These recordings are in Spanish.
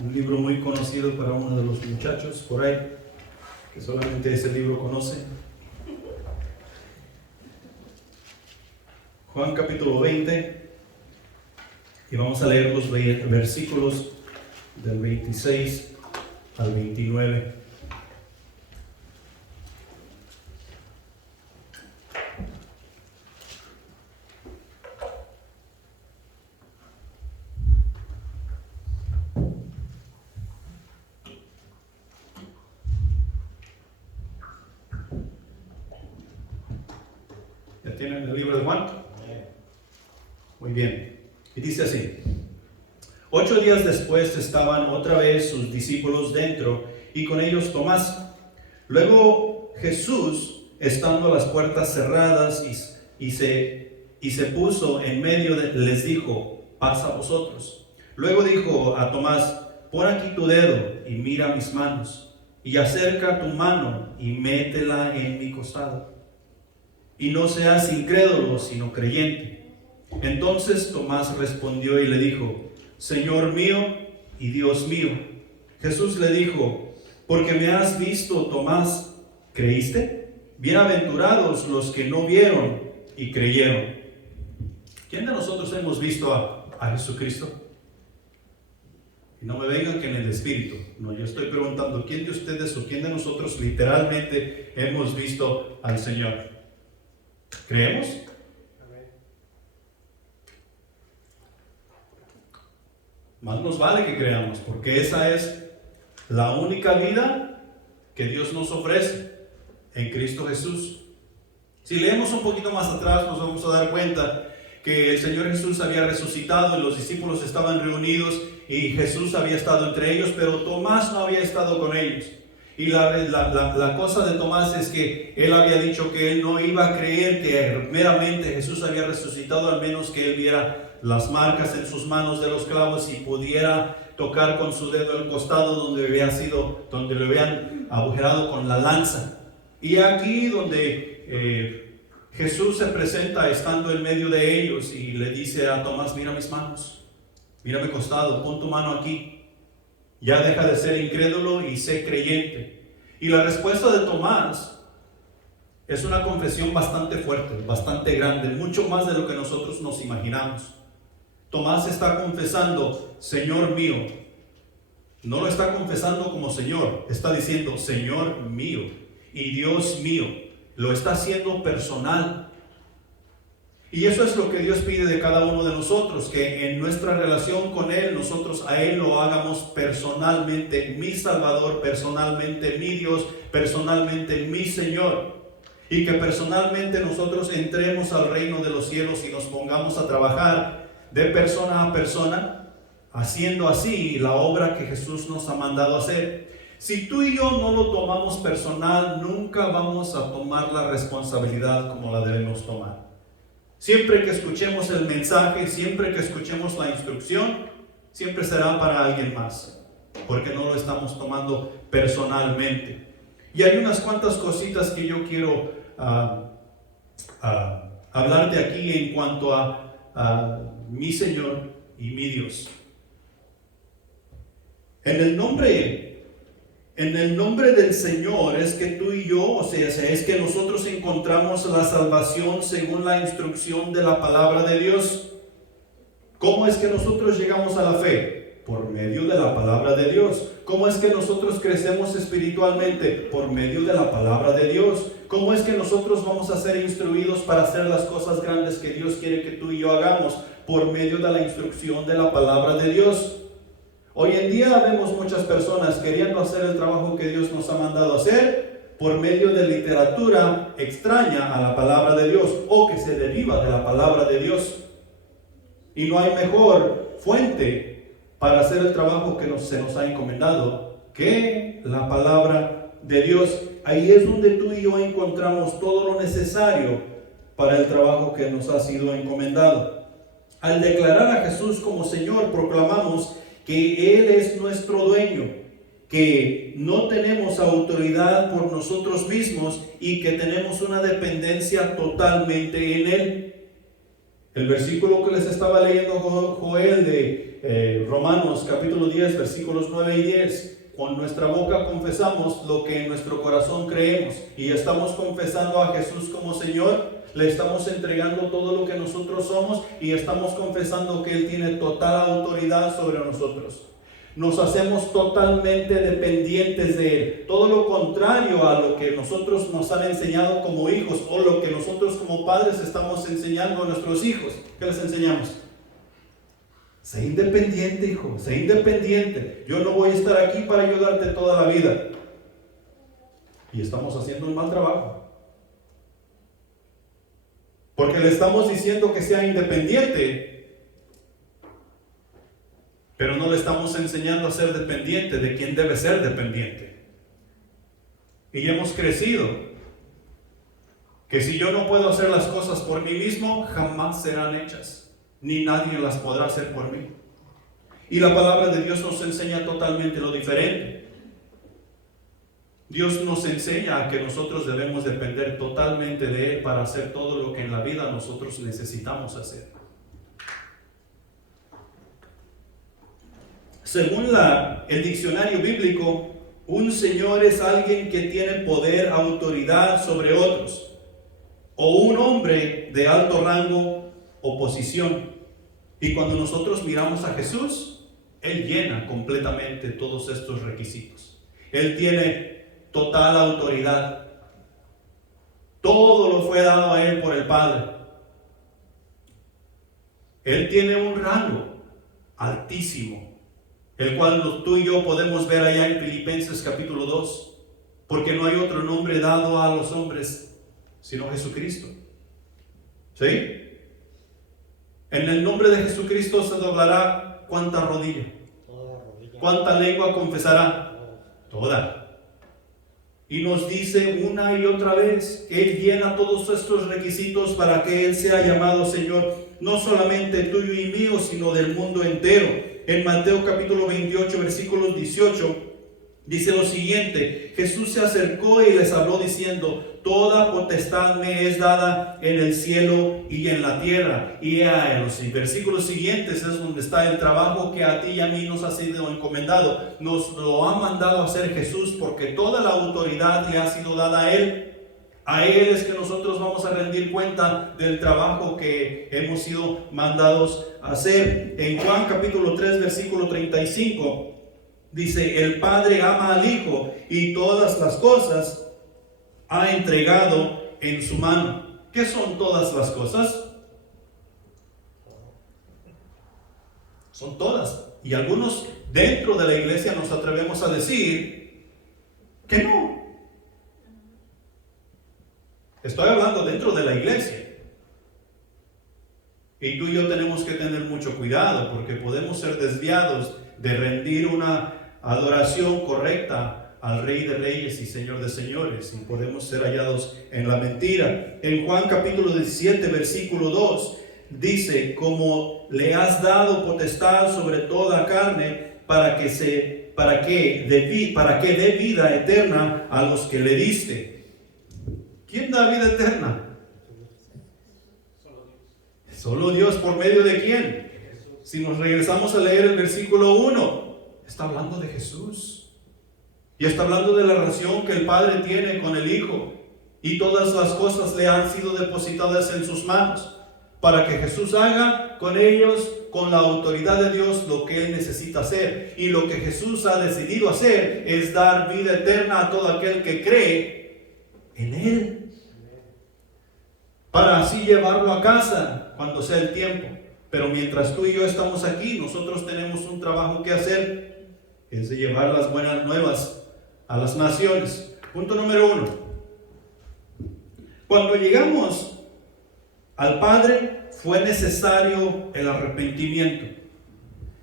un libro muy conocido para uno de los muchachos por ahí, que solamente ese libro conoce. Juan capítulo 20, y vamos a leer los versículos del 26 al 29. ¿Ya tienen el libro de Juan? Muy bien. Y dice así: 8 días después estaban otra vez sus discípulos dentro, y con ellos Tomás. Luego Jesús, estando las puertas cerradas, y se puso en medio les dijo: paz a vosotros. Luego dijo a Tomás: pon aquí tu dedo y mira mis manos, y acerca tu mano y métela en mi costado. Y no seas incrédulo, sino creyente. Entonces Tomás respondió y le dijo: Señor mío y Dios mío. Jesús le dijo: porque me has visto, Tomás, ¿creíste? Bienaventurados los que no vieron y creyeron. ¿Quién de nosotros hemos visto a Jesucristo? Y no me vengan que en el Espíritu. No, yo estoy preguntando: ¿quién de ustedes o quién de nosotros literalmente hemos visto al Señor? ¿Creemos? Más nos vale que creamos, porque esa es la única vida que Dios nos ofrece en Cristo Jesús. Si leemos un poquito más atrás, nos vamos a dar cuenta que el Señor Jesús había resucitado y los discípulos estaban reunidos y Jesús había estado entre ellos, pero Tomás no había estado con ellos. Y la cosa de Tomás es que él había dicho que él no iba a creer que meramente Jesús había resucitado, al menos que él viera las marcas en sus manos de los clavos y pudiera tocar con su dedo el costado donde le habían agujerado con la lanza. Y aquí donde Jesús se presenta estando en medio de ellos y le dice a Tomás: mira mis manos, mira mi costado, pon tu mano aquí. Ya deja de ser incrédulo y sé creyente. Y la respuesta de Tomás es una confesión bastante fuerte, bastante grande, mucho más de lo que nosotros nos imaginamos. Tomás está confesando: Señor mío. No lo está confesando como Señor, está diciendo: Señor mío y Dios mío. Lo está haciendo personal. Y eso es lo que Dios pide de cada uno de nosotros, que en nuestra relación con Él, nosotros a Él lo hagamos personalmente, mi Salvador, personalmente mi Dios, personalmente mi Señor. Y que personalmente nosotros entremos al reino de los cielos y nos pongamos a trabajar de persona a persona, haciendo así la obra que Jesús nos ha mandado hacer. Si tú y yo no lo tomamos personal, nunca vamos a tomar la responsabilidad como la debemos tomar. Siempre que escuchemos el mensaje, siempre que escuchemos la instrucción, siempre será para alguien más, porque no lo estamos tomando personalmente. Y hay unas cuantas cositas que yo quiero hablarte aquí en cuanto a mi Señor y mi Dios. En el nombre del Señor es que tú y yo, o sea, es que nosotros encontramos la salvación según la instrucción de la palabra de Dios. ¿Cómo es que nosotros llegamos a la fe? Por medio de la palabra de Dios. ¿Cómo es que nosotros crecemos espiritualmente? Por medio de la palabra de Dios. ¿Cómo es que nosotros vamos a ser instruidos para hacer las cosas grandes que Dios quiere que tú y yo hagamos? Por medio de la instrucción de la palabra de Dios. Hoy en día vemos muchas personas queriendo hacer el trabajo que Dios nos ha mandado hacer por medio de literatura extraña a la palabra de Dios o que se deriva de la palabra de Dios. Y no hay mejor fuente para hacer el trabajo que se nos ha encomendado que la palabra de Dios. Ahí es donde tú y yo encontramos todo lo necesario para el trabajo que nos ha sido encomendado. Al declarar a Jesús como Señor, proclamamos que Él es nuestro dueño, que no tenemos autoridad por nosotros mismos y que tenemos una dependencia totalmente en Él. El versículo que les estaba leyendo Joel de Romanos capítulo 10, versículos 9 y 10. Con nuestra boca confesamos lo que en nuestro corazón creemos y estamos confesando a Jesús como Señor. Le estamos entregando todo lo que nosotros somos y estamos confesando que Él tiene total autoridad sobre nosotros. Nos hacemos totalmente dependientes de Él. Todo lo contrario a lo que nosotros nos han enseñado como hijos o lo que nosotros como padres estamos enseñando a nuestros hijos. ¿Qué les enseñamos? Sé independiente, hijo, sé independiente. Yo no voy a estar aquí para ayudarte toda la vida. Y estamos haciendo un mal trabajo. Porque le estamos diciendo que sea independiente, pero no le estamos enseñando a ser dependiente de quien debe ser dependiente. Y hemos crecido que si yo no puedo hacer las cosas por mí mismo, jamás serán hechas, ni nadie las podrá hacer por mí. Y la palabra de Dios nos enseña totalmente lo diferente. Dios nos enseña a que nosotros debemos depender totalmente de Él para hacer todo lo que en la vida nosotros necesitamos hacer. Según el diccionario bíblico, un señor es alguien que tiene poder, autoridad sobre otros, o un hombre de alto rango o posición. Y cuando nosotros miramos a Jesús, Él llena completamente todos estos requisitos. Él tiene total autoridad. Todo lo fue dado a Él por el Padre. Él tiene un rango altísimo, el cual tú y yo podemos ver allá en Filipenses capítulo 2, porque no hay otro nombre dado a los hombres sino Jesucristo. ¿Sí? En el nombre de Jesucristo se doblará ¿cuánta rodilla? ¿Cuánta lengua confesará? Toda. Y nos dice una y otra vez que Él llena todos estos requisitos para que Él sea llamado Señor, no solamente tuyo y mío, sino del mundo entero. En Mateo capítulo 28, versículos 18, dice lo siguiente: Jesús se acercó y les habló diciendo: toda potestad me es dada en el cielo y en la tierra. Y en los versículos siguientes es donde está el trabajo que a ti y a mí nos ha sido encomendado. Nos lo ha mandado a hacer Jesús, porque toda la autoridad le ha sido dada a Él. A Él es que nosotros vamos a rendir cuenta del trabajo que hemos sido mandados a hacer. En Juan capítulo 3, versículo 35, dice: el Padre ama al Hijo y todas las cosas ha entregado en su mano. ¿Qué son todas las cosas? Son todas. Y algunos dentro de la iglesia nos atrevemos a decir que no. Estoy hablando dentro de la iglesia. Y tú y yo tenemos que tener mucho cuidado, porque podemos ser desviados de rendir una adoración correcta al Rey de Reyes y Señor de Señores, y podemos ser hallados en la mentira. En Juan capítulo 17, versículo 2, dice: como le has dado potestad sobre toda carne, para que dé vida eterna a los que le diste. ¿Quién da vida eterna? Solo Dios. ¿Por medio de quién? Si nos regresamos a leer el versículo 1, está hablando de Jesús. Y está hablando de la relación que el Padre tiene con el Hijo. Y todas las cosas le han sido depositadas en sus manos, para que Jesús haga con ellos, con la autoridad de Dios, lo que Él necesita hacer. Y lo que Jesús ha decidido hacer es dar vida eterna a todo aquel que cree en Él, para así llevarlo a casa cuando sea el tiempo. Pero mientras tú y yo estamos aquí, nosotros tenemos un trabajo que hacer, es de llevar las buenas nuevas a las naciones. Punto número 1. Cuando llegamos al Padre, fue necesario el arrepentimiento.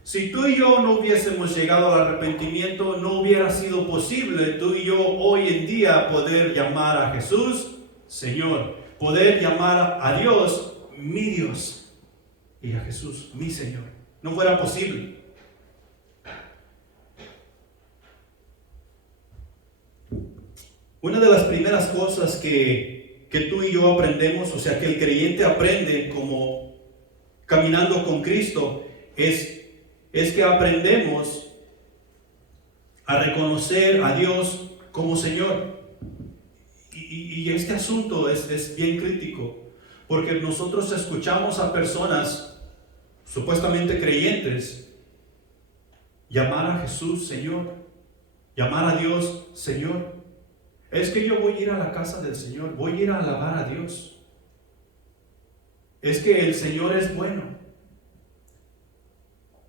Si tú y yo no hubiésemos llegado al arrepentimiento, no hubiera sido posible tú y yo hoy en día poder llamar a Jesús Señor, poder llamar a Dios mi Dios y a Jesús mi Señor. No fuera posible. Una de las primeras cosas que tú y yo aprendemos, o sea, que el creyente aprende como caminando con Cristo es que aprendemos a reconocer a Dios como Señor. Y este asunto es bien crítico, porque nosotros escuchamos a personas supuestamente creyentes llamar a Jesús Señor, llamar a Dios Señor. Es que yo voy a ir a la casa del Señor, voy a ir a alabar a Dios. Es que el Señor es bueno.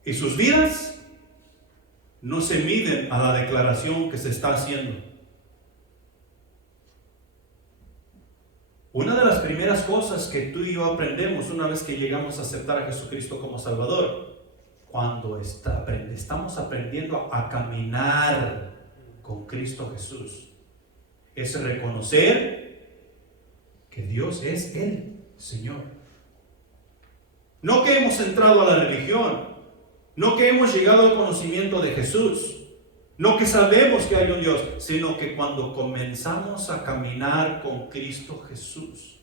Y sus vidas no se miden a la declaración que se está haciendo. Una de las primeras cosas que tú y yo aprendemos una vez que llegamos a aceptar a Jesucristo como Salvador, cuando estamos aprendiendo a caminar con Cristo Jesús, es reconocer que Dios es el Señor. No que hemos entrado a la religión, no que hemos llegado al conocimiento de Jesús, no que sabemos que hay un Dios, sino que cuando comenzamos a caminar con Cristo Jesús,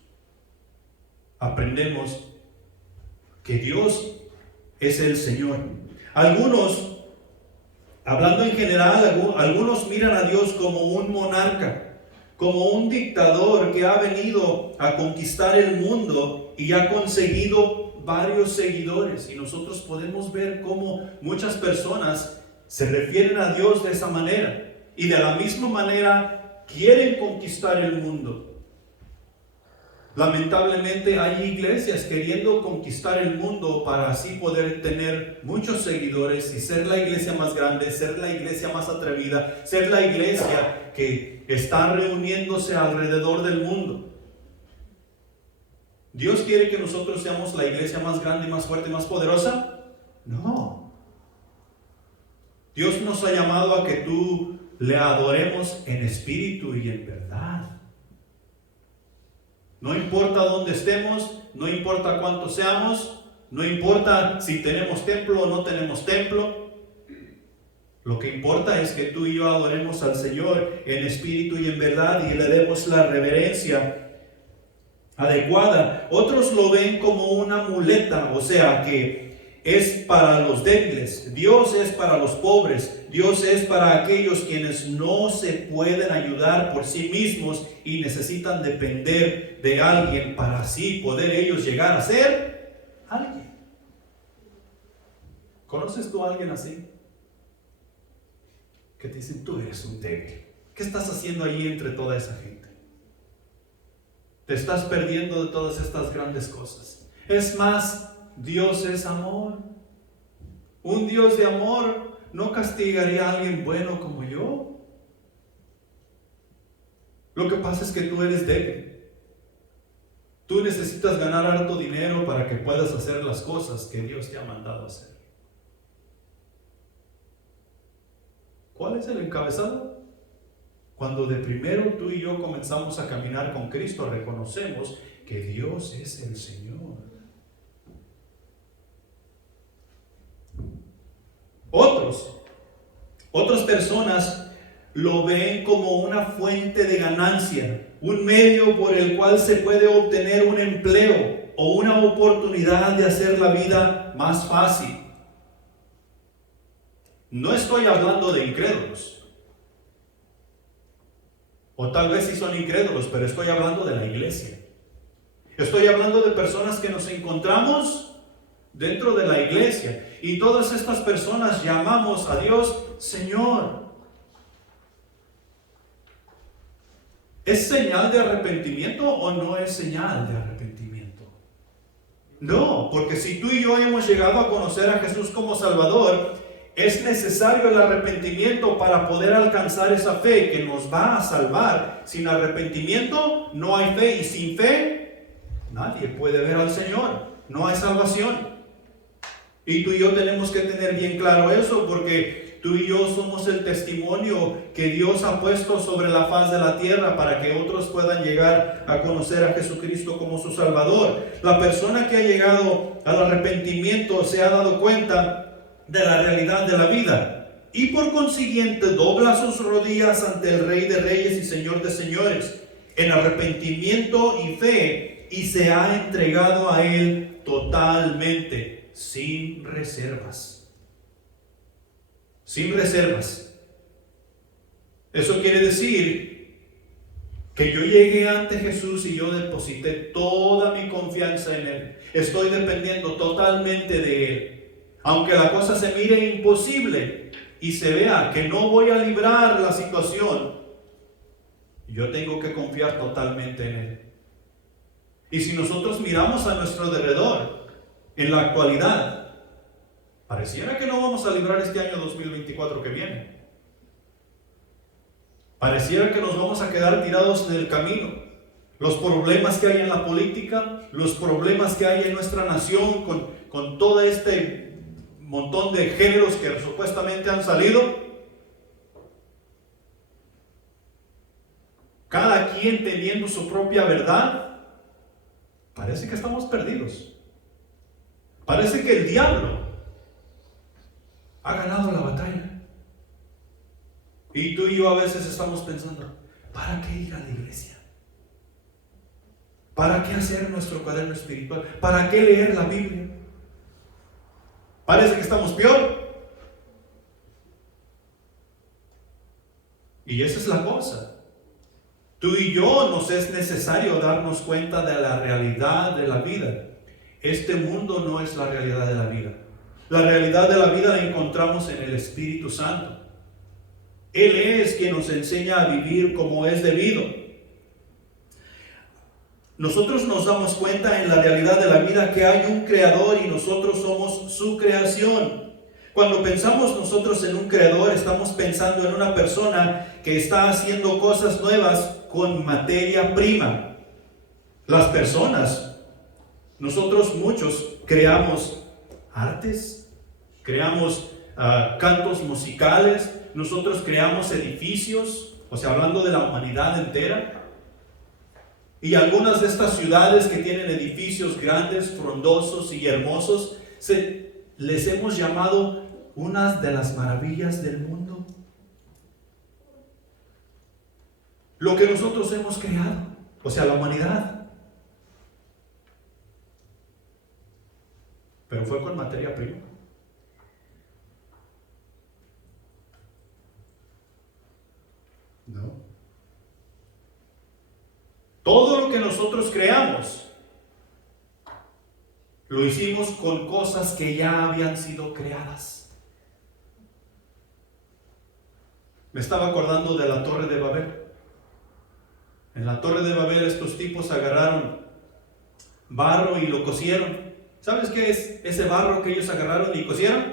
aprendemos que Dios es el Señor. Algunos, hablando en general, algunos miran a Dios como un monarca, como un dictador que ha venido a conquistar el mundo y ha conseguido varios seguidores. Y nosotros podemos ver cómo muchas personas se refieren a Dios de esa manera, y de la misma manera quieren conquistar el mundo. Lamentablemente hay iglesias queriendo conquistar el mundo para así poder tener muchos seguidores y ser la iglesia más grande, ser la iglesia más atrevida, ser la iglesia que está reuniéndose alrededor del mundo. ¿Dios quiere que nosotros seamos la iglesia más grande, más fuerte, más poderosa? No. Dios nos ha llamado a que tú le adoremos en espíritu y en verdad. No importa dónde estemos, no importa cuántos seamos, no importa si tenemos templo o no tenemos templo. Lo que importa es que tú y yo adoremos al Señor en espíritu y en verdad y le demos la reverencia adecuada. Otros lo ven como una muleta, o sea que es para los débiles. Dios es para los pobres. Dios es para aquellos quienes no se pueden ayudar por sí mismos y necesitan depender de alguien para así poder ellos llegar a ser alguien. ¿Conoces tú a alguien así? Que te dicen, tú eres un débil. ¿Qué estás haciendo ahí entre toda esa gente? Te estás perdiendo de todas estas grandes cosas. Es más, Dios es amor. Un Dios de amor no castigaría a alguien bueno como yo. Lo que pasa es que tú eres débil. Tú necesitas ganar harto dinero para que puedas hacer las cosas que Dios te ha mandado hacer. ¿Cuál es el encabezado? Cuando de primero tú y yo comenzamos a caminar con Cristo, reconocemos que Dios es el Señor. Otras personas lo ven como una fuente de ganancia, un medio por el cual se puede obtener un empleo o una oportunidad de hacer la vida más fácil. No estoy hablando de incrédulos, o tal vez sí son incrédulos, pero estoy hablando de la iglesia. Estoy hablando de personas que nos encontramos dentro de la iglesia. Y todas estas personas llamamos a Dios Señor. ¿Es señal de arrepentimiento o no es señal de arrepentimiento? No, porque si tú y yo hemos llegado a conocer a Jesús como Salvador, es necesario el arrepentimiento para poder alcanzar esa fe que nos va a salvar. Sin arrepentimiento no hay fe, y sin fe nadie puede ver al Señor. No hay salvación. Y tú y yo tenemos que tener bien claro eso, porque tú y yo somos el testimonio que Dios ha puesto sobre la faz de la tierra para que otros puedan llegar a conocer a Jesucristo como su Salvador. La persona que ha llegado al arrepentimiento se ha dado cuenta de la realidad de la vida y por consiguiente dobla sus rodillas ante el Rey de Reyes y Señor de Señores en arrepentimiento y fe, y se ha entregado a Él totalmente, sin reservas. Sin reservas. Eso quiere decir que yo llegué ante Jesús y yo deposité toda mi confianza en Él. Estoy dependiendo totalmente de Él. Aunque la cosa se mire imposible y se vea que no voy a librar la situación, yo tengo que confiar totalmente en Él. Y si nosotros miramos a nuestro alrededor, en la actualidad, pareciera que no vamos a librar este año 2024 que viene. Pareciera que nos vamos a quedar tirados en el camino. Los problemas que hay en la política, los problemas que hay en nuestra nación con todo este montón de géneros que supuestamente han salido. Cada quien teniendo su propia verdad. Parece que estamos perdidos. Parece que el diablo ha ganado la batalla. Y tú y yo a veces estamos pensando, ¿para qué ir a la iglesia? ¿Para qué hacer nuestro cuaderno espiritual? ¿Para qué leer la Biblia? Parece que estamos peor. Y esa es la cosa. Tú y yo nos es necesario darnos cuenta de la realidad de la vida. Este mundo no es la realidad de la vida. La realidad de la vida la encontramos en el Espíritu Santo. Él es quien nos enseña a vivir como es debido. Nosotros nos damos cuenta en la realidad de la vida que hay un creador y nosotros somos su creación. Cuando pensamos nosotros en un creador, estamos pensando en una persona que está haciendo cosas nuevas con materia prima. Las personas, nosotros muchos creamos artes, creamos cantos musicales, nosotros creamos edificios, o sea, hablando de la humanidad entera. Y algunas de estas ciudades que tienen edificios grandes, frondosos y hermosos, les hemos llamado unas de las maravillas del mundo. Lo que nosotros hemos creado, o sea, la humanidad. Pero fue con materia prima. No. Todo lo que nosotros creamos, lo hicimos con cosas que ya habían sido creadas. Me estaba acordando de la Torre de Babel. En la Torre de Babel estos tipos agarraron barro y lo cocieron. ¿Sabes qué es ese barro que ellos agarraron y cocieron?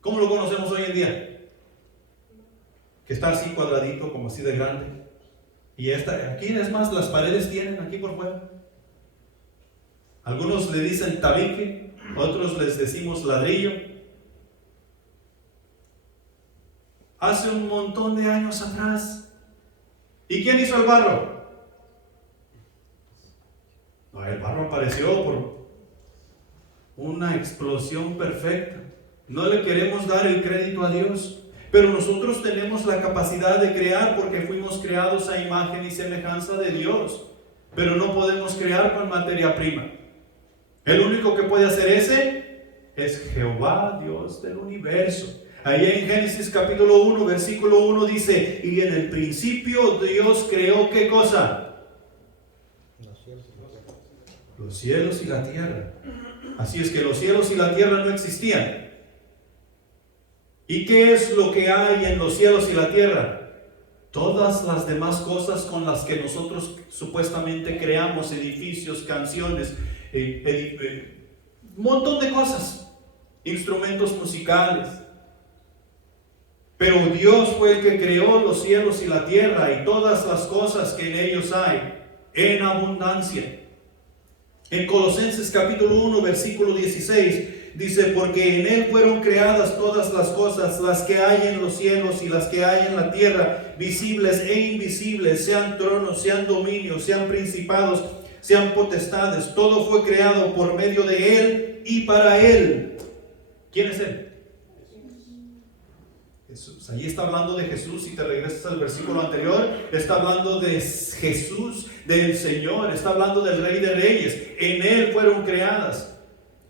¿Cómo lo conocemos hoy en día? Que está así cuadradito, como así de grande. Y aquí es más, las paredes tienen aquí por fuera. Algunos le dicen tabique, otros les decimos ladrillo. Hace un montón de años atrás. ¿Y quién hizo el barro? No, el barro apareció por una explosión perfecta. No le queremos dar el crédito a Dios. Pero nosotros tenemos la capacidad de crear porque fuimos creados a imagen y semejanza de Dios. Pero no podemos crear con materia prima. El único que puede hacer ese es Jehová, Dios del universo. Ahí en Génesis capítulo 1, versículo 1 dice, y en el principio Dios creó ¿qué cosa? Los cielos y la tierra. Así es que los cielos y la tierra no existían. ¿Y qué es lo que hay en los cielos y la tierra? Todas las demás cosas con las que nosotros supuestamente creamos edificios, canciones, un montón de cosas, instrumentos musicales. Pero Dios fue el que creó los cielos y la tierra y todas las cosas que en ellos hay, en abundancia. En Colosenses capítulo 1, versículo 16, dice, porque en Él fueron creadas todas las cosas, las que hay en los cielos y las que hay en la tierra, visibles e invisibles, sean tronos, sean dominios, sean principados, sean potestades. Todo fue creado por medio de Él y para Él. ¿Quién es Él? Jesús. Allí está hablando de Jesús. Si te regresas al versículo anterior, está hablando de Jesús, del Señor, está hablando del Rey de Reyes. En Él fueron creadas.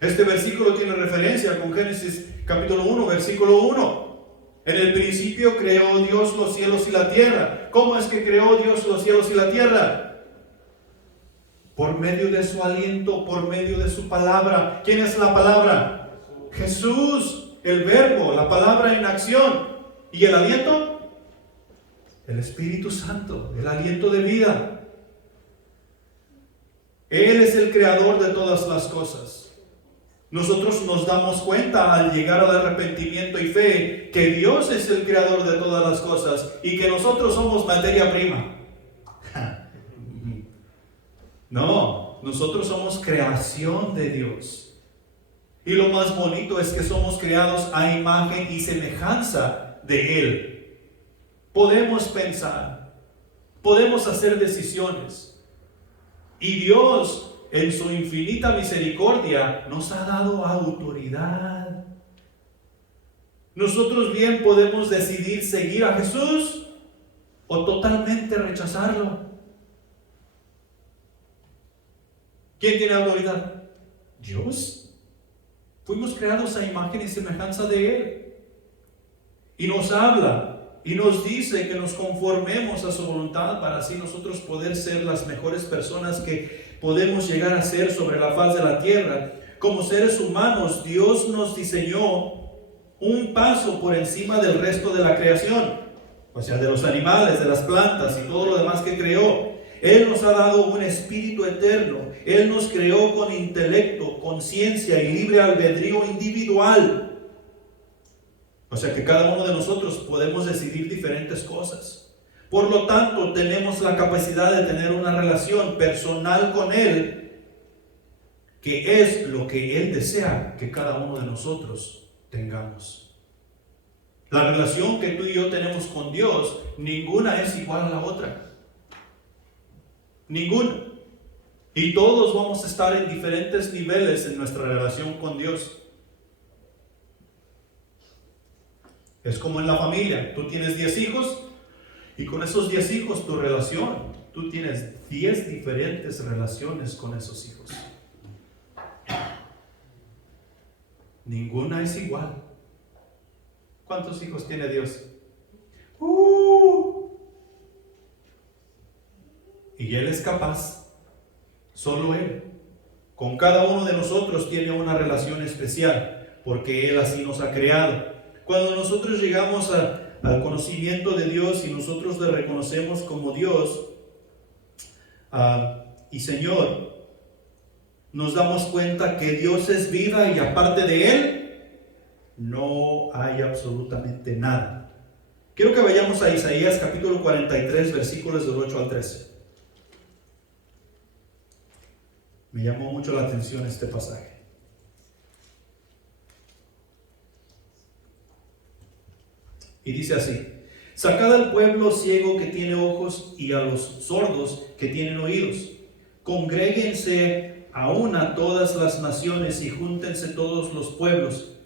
Este versículo tiene referencia con Génesis capítulo 1, versículo 1. En el principio creó Dios los cielos y la tierra. ¿Cómo es que creó Dios los cielos y la tierra? Por medio de su aliento, por medio de su palabra. ¿Quién es la palabra? Jesús, el verbo, la palabra en acción. ¿Y el aliento? El Espíritu Santo, el aliento de vida. Él es el creador de todas las cosas. Nosotros nos damos cuenta al llegar al arrepentimiento y fe que Dios es el creador de todas las cosas y que nosotros somos materia prima. No, nosotros somos creación de Dios. Y lo más bonito es que somos creados a imagen y semejanza de Él. Podemos pensar, podemos hacer decisiones. Y Dios, en su infinita misericordia, nos ha dado autoridad. Nosotros bien podemos decidir seguir a Jesús o totalmente rechazarlo. ¿Quién tiene autoridad? Dios. Fuimos creados a imagen y semejanza de Él. Y nos habla y nos dice que nos conformemos a su voluntad para así nosotros poder ser las mejores personas que podemos llegar a ser sobre la faz de la tierra. Como seres humanos, Dios nos diseñó un paso por encima del resto de la creación, o sea, de los animales, de las plantas y todo lo demás que creó. Él nos ha dado un espíritu eterno. Él nos creó con intelecto, conciencia y libre albedrío individual. O sea que cada uno de nosotros podemos decidir diferentes cosas. Por lo tanto, tenemos la capacidad de tener una relación personal con Él, que es lo que Él desea que cada uno de nosotros tengamos. La relación que tú y yo tenemos con Dios, ninguna es igual a la otra. Ninguna. Y todos vamos a estar en diferentes niveles en nuestra relación con Dios. Es como en la familia. Tú tienes 10 hijos y con esos 10 hijos tu relación, tú tienes 10 diferentes relaciones con esos hijos. Ninguna es igual. ¿Cuántos hijos tiene Dios? Y Él es capaz, solo Él, con cada uno de nosotros tiene una relación especial, porque Él así nos ha creado. Cuando nosotros llegamos al conocimiento de Dios y nosotros le reconocemos como Dios y Señor, nos damos cuenta que Dios es vida y aparte de Él no hay absolutamente nada. Quiero que vayamos a Isaías capítulo 43, versículos del 8 al 13. Me llamó mucho la atención este pasaje. Y dice así: sacad al pueblo ciego que tiene ojos y a los sordos que tienen oídos. Congréguense aún a todas las naciones y júntense todos los pueblos.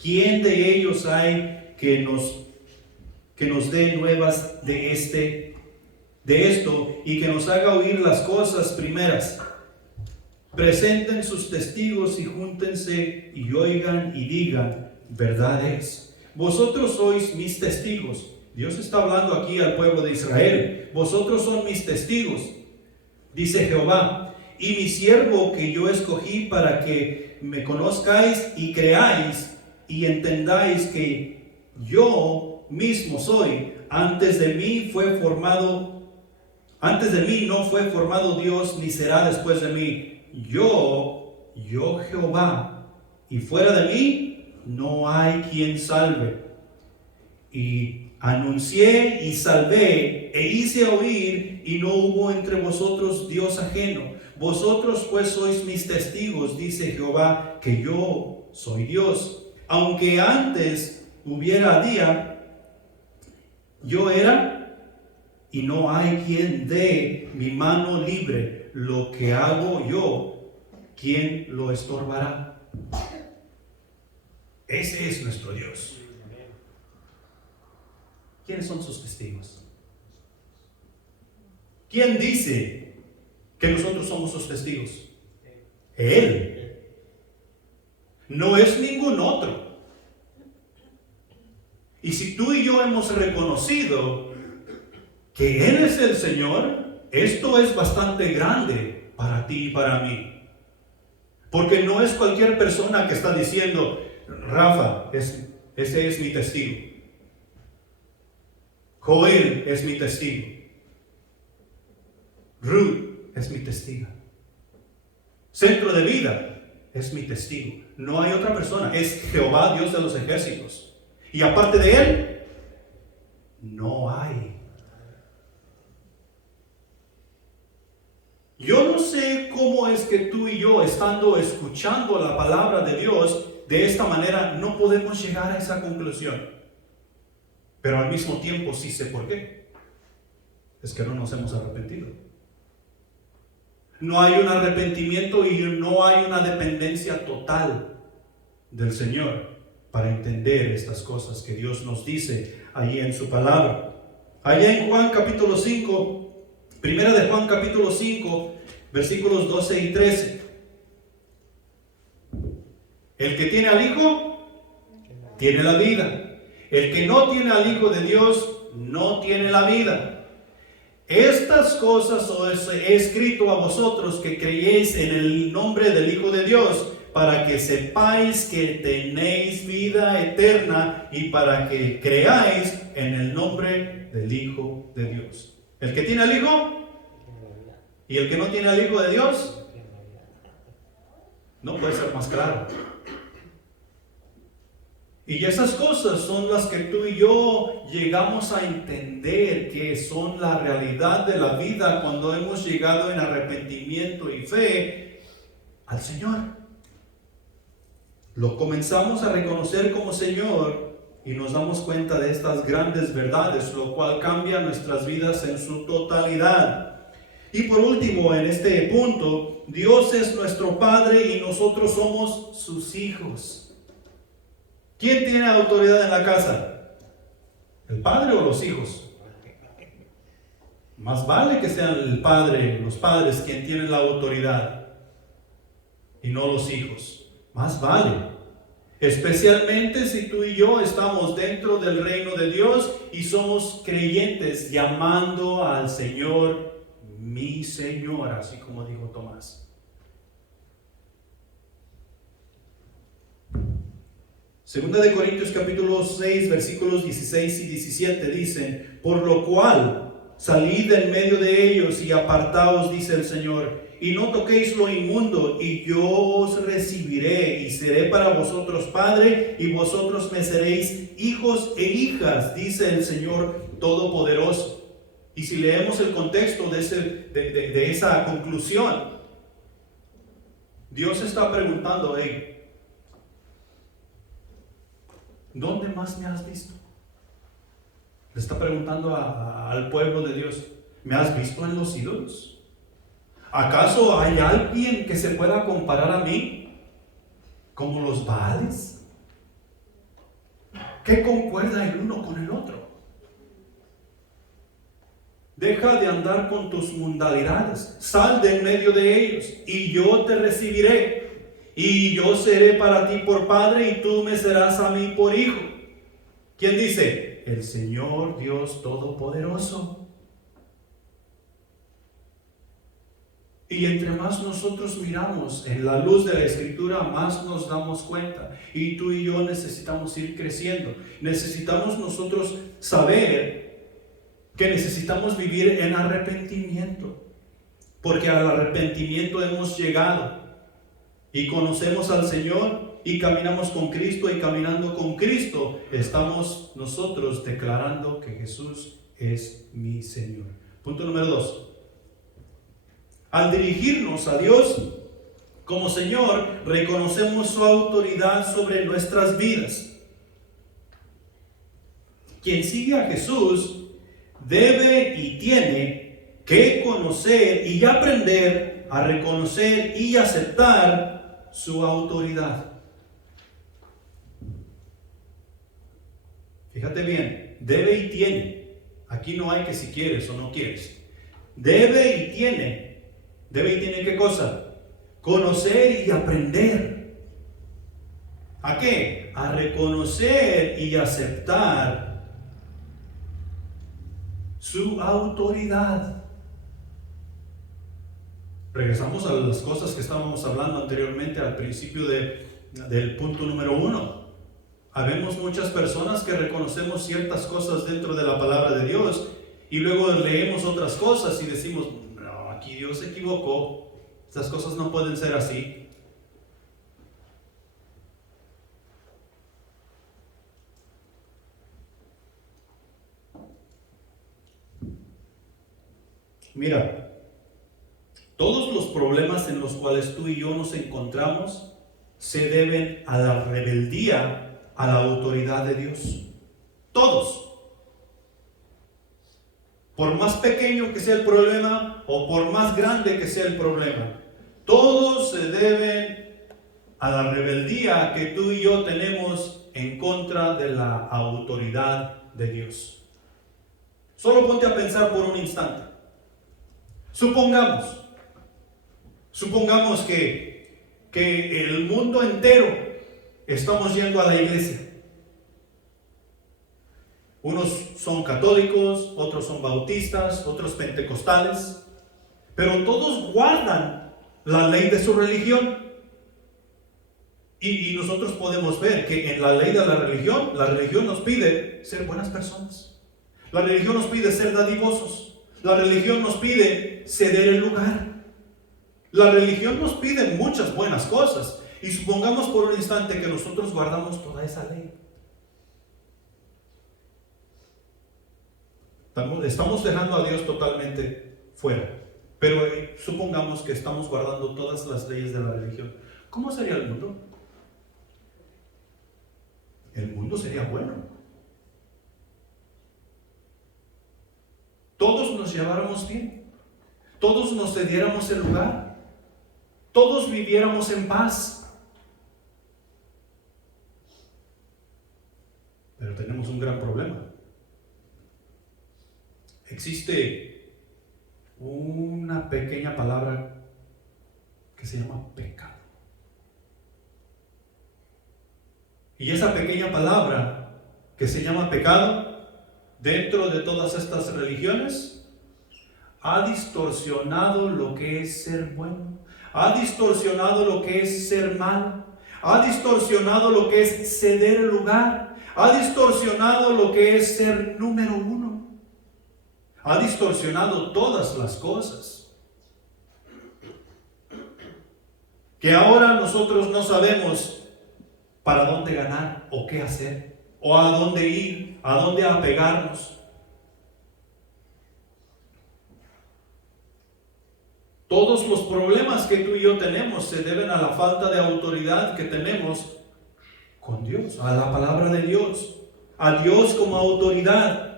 ¿Quién de ellos hay que nos dé nuevas de esto y que nos haga oír las cosas primeras? Presenten sus testigos y júntense y oigan y digan: verdad es. Vosotros sois mis testigos. Dios está hablando aquí al pueblo de Israel. Vosotros son mis testigos, dice Jehová, y mi siervo que yo escogí para que me conozcáis y creáis y entendáis que yo mismo soy. Antes de mí no fue formado Dios, ni será después de mí. Yo Jehová, y fuera de mí no hay quien salve. Y anuncié y salvé e hice oír, y no hubo entre vosotros Dios ajeno. Vosotros pues sois mis testigos, dice Jehová, que yo soy Dios. Aunque antes hubiera día, yo era, y no hay quien dé mi mano libre. Lo que hago yo, ¿quién lo estorbará? Ese es nuestro Dios. ¿quiénes son sus testigos? ¿Quién dice que nosotros somos sus testigos? Él. No es ningún otro. Y si tú y yo hemos reconocido que Él es el Señor, esto es bastante grande para ti y para mí. Porque no es cualquier persona que está diciendo, Rafa, ese es mi testigo. Joel es mi testigo. Ruth es mi testiga. Centro de Vida es mi testigo. No hay otra persona. Es Jehová, Dios de los ejércitos. Y aparte de Él, no hay. Yo no sé cómo es que tú y yo, estando escuchando la palabra de Dios, de esta manera no podemos llegar a esa conclusión. Pero al mismo tiempo sí sé por qué. Es que no nos hemos arrepentido. No hay un arrepentimiento y no hay una dependencia total del Señor para entender estas cosas que Dios nos dice allí en su palabra. Allá en Juan capítulo 5, primera de Juan capítulo 5, versículos 12 y 13. El que tiene al Hijo, tiene la vida. El que no tiene al Hijo de Dios, no tiene la vida. Estas cosas os he escrito a vosotros que creéis en el nombre del Hijo de Dios, para que sepáis que tenéis vida eterna y para que creáis en el nombre del Hijo de Dios. El que tiene al Hijo y el que no tiene al Hijo de Dios, no puede ser más claro. Y esas cosas son las que tú y yo llegamos a entender que son la realidad de la vida cuando hemos llegado en arrepentimiento y fe al Señor. Lo comenzamos a reconocer como Señor y nos damos cuenta de estas grandes verdades, lo cual cambia nuestras vidas en su totalidad. Y por último, en este punto, Dios es nuestro Padre y nosotros somos sus hijos. ¿Quién tiene autoridad en la casa? ¿El padre o los hijos? Más vale que sean el padre, los padres quien tienen la autoridad y no los hijos. Más vale. Especialmente si tú y yo estamos dentro del reino de Dios y somos creyentes llamando al Señor mi Señor, así como dijo Tomás. Segunda de Corintios capítulo 6 versículos 16 y 17 dicen: por lo cual salid en medio de ellos y apartaos, dice el Señor, y no toquéis lo inmundo, y yo os recibiré y seré para vosotros Padre, y vosotros me seréis hijos e hijas, dice el Señor Todopoderoso. Y si leemos el contexto de esa conclusión, Dios está preguntando: hey, ¿dónde más me has visto? Le está preguntando al pueblo de Dios: ¿me has visto en los ídolos? ¿Acaso hay alguien que se pueda comparar a mí como los Baales? ¿Qué concuerda el uno con el otro? Deja de andar con tus mundalidades, sal de en medio de ellos y yo te recibiré. Y yo seré para ti por padre y tú me serás a mí por hijo. ¿Quién dice? El Señor Dios Todopoderoso. Y entre más nosotros miramos en la luz de la Escritura, más nos damos cuenta. Y tú y yo necesitamos ir creciendo. Necesitamos nosotros saber que necesitamos vivir en arrepentimiento. Porque al arrepentimiento hemos llegado. Y conocemos al Señor y caminamos con Cristo, y caminando con Cristo estamos nosotros declarando que Jesús es mi Señor. Punto número 2. Al dirigirnos a Dios como Señor, reconocemos su autoridad sobre nuestras vidas. Quien sigue a Jesús debe y tiene que conocer y aprender a reconocer y aceptar su autoridad. Fíjate bien, debe y tiene. Aquí no hay que si quieres o no quieres. Debe y tiene. Debe y tiene ¿qué cosa? Conocer y aprender. ¿A qué? A reconocer y aceptar su autoridad. Regresamos a las cosas que estábamos hablando anteriormente al principio del punto número 1. Habemos muchas personas que reconocemos ciertas cosas dentro de la palabra de Dios y luego leemos otras cosas y decimos, no, aquí Dios se equivocó, estas cosas no pueden ser así. Mira, todos los problemas en los cuales tú y yo nos encontramos se deben a la rebeldía a la autoridad de Dios. Todos. Por más pequeño que sea el problema o por más grande que sea el problema, todos se deben a la rebeldía que tú y yo tenemos en contra de la autoridad de Dios. Solo ponte a pensar por un instante. Supongamos que el mundo entero estamos yendo a la iglesia. Unos son católicos, otros son bautistas, otros pentecostales, pero todos guardan la ley de su religión. Y nosotros podemos ver que en la ley de la religión nos pide ser buenas personas. La religión nos pide ser dadivosos. La religión nos pide ceder el lugar. La religión nos pide muchas buenas cosas. Y supongamos por un instante que nosotros guardamos toda esa ley. Estamos dejando a Dios totalmente fuera. Pero supongamos que estamos guardando todas las leyes de la religión. ¿Cómo sería el mundo? El mundo sería bueno. Todos nos lleváramos bien. Todos nos cediéramos el lugar. Todos viviéramos en paz. Pero tenemos un gran problema. Existe una pequeña palabra que se llama pecado. Y esa pequeña palabra que se llama pecado, dentro de todas estas religiones, ha distorsionado lo que es ser bueno, ha distorsionado lo que es ser malo, ha distorsionado lo que es ceder el lugar, ha distorsionado lo que es ser número uno. Ha distorsionado todas las cosas. Que ahora nosotros no sabemos para dónde ganar o qué hacer, o a dónde ir, a dónde apegarnos. Todos los problemas que tú y yo tenemos se deben a la falta de autoridad que tenemos con Dios, a la palabra de Dios, a Dios como autoridad.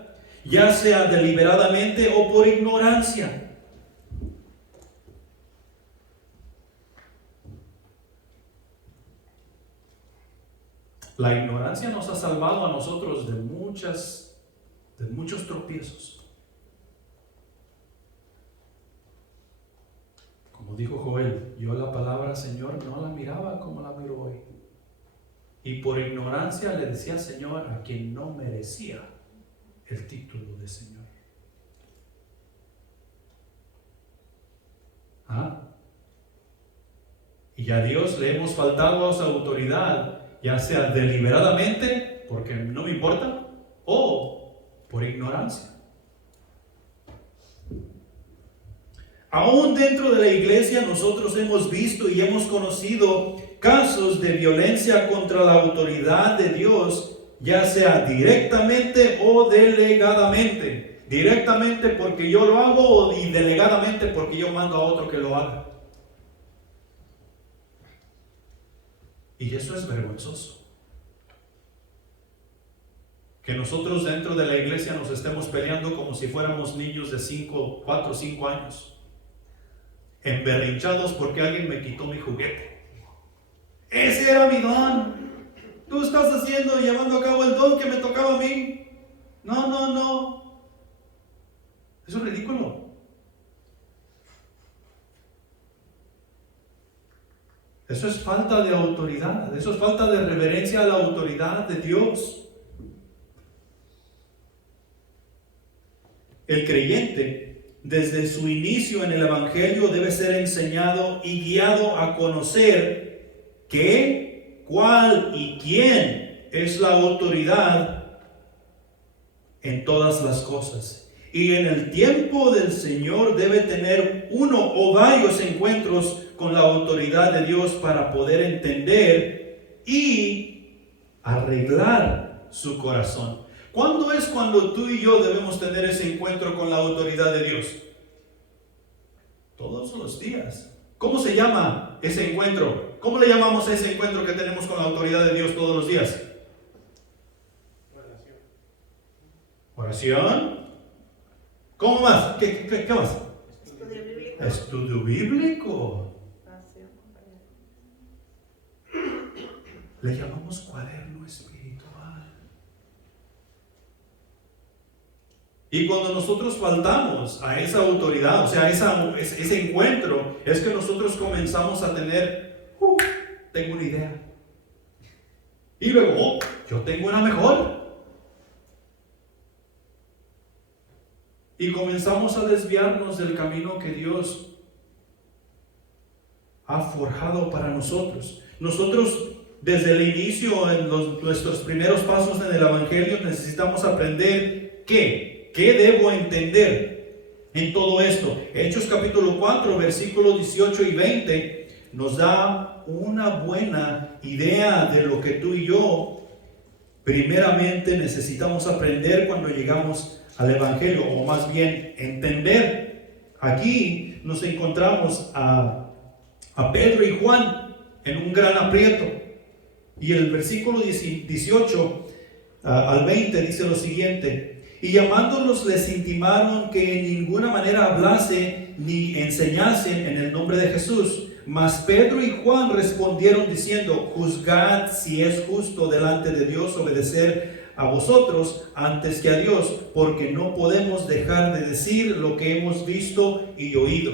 Ya sea deliberadamente o por ignorancia. La ignorancia nos ha salvado a nosotros de muchos tropiezos. Como dijo Joel, yo la palabra Señor no la miraba como la miro hoy. Y por ignorancia le decía Señor a quien no merecía el título de Señor. Y a Dios le hemos faltado a su autoridad, ya sea deliberadamente, porque no me importa, o por ignorancia. Aún dentro de la iglesia nosotros hemos visto y hemos conocido casos de violencia contra la autoridad de Dios, ya sea directamente o delegadamente. Directamente porque yo lo hago y delegadamente porque yo mando a otro que lo haga. Y eso es vergonzoso. Que nosotros dentro de la iglesia nos estemos peleando como si fuéramos niños de 4 o 5 años. Emberrinchados porque alguien me quitó mi juguete. Ese era mi don. Tú estás haciendo y llevando a cabo el don que me tocaba a mí. No, no, no. Eso es ridículo. Eso es falta de autoridad. Eso es falta de reverencia a la autoridad de Dios. El creyente, desde su inicio en el Evangelio, debe ser enseñado y guiado a conocer qué, cuál y quién es la autoridad en todas las cosas. Y en el tiempo del Señor debe tener uno o varios encuentros con la autoridad de Dios para poder entender y arreglar su corazón. ¿Cuándo es cuando tú y yo debemos tener ese encuentro con la autoridad de Dios? Todos los días. ¿Cómo se llama ese encuentro? ¿Cómo le llamamos a ese encuentro que tenemos con la autoridad de Dios todos los días? Oración. ¿Cómo más? ¿Qué más? Estudio bíblico. Estudio bíblico. Le llamamos cuaderno espiritual. Y cuando nosotros faltamos a esa autoridad, o sea, ese encuentro, es que nosotros comenzamos a tener, tengo una idea. Y luego, yo tengo una mejor. Y comenzamos a desviarnos del camino que Dios ha forjado para nosotros. Nosotros, desde el inicio, en nuestros primeros pasos en el Evangelio, necesitamos aprender qué debo entender en todo esto. Hechos capítulo 4, versículos 18 y 20, nos da una buena idea de lo que tú y yo primeramente necesitamos aprender cuando llegamos al Evangelio, o más bien entender. Aquí nos encontramos a Pedro y Juan en un gran aprieto, y el versículo 18 al 20 dice lo siguiente: y llamándolos les intimaron que en ninguna manera hablase ni enseñasen en el nombre de Jesús. Mas Pedro y Juan respondieron diciendo: juzgad si es justo delante de Dios obedecer a vosotros antes que a Dios, porque no podemos dejar de decir lo que hemos visto y oído.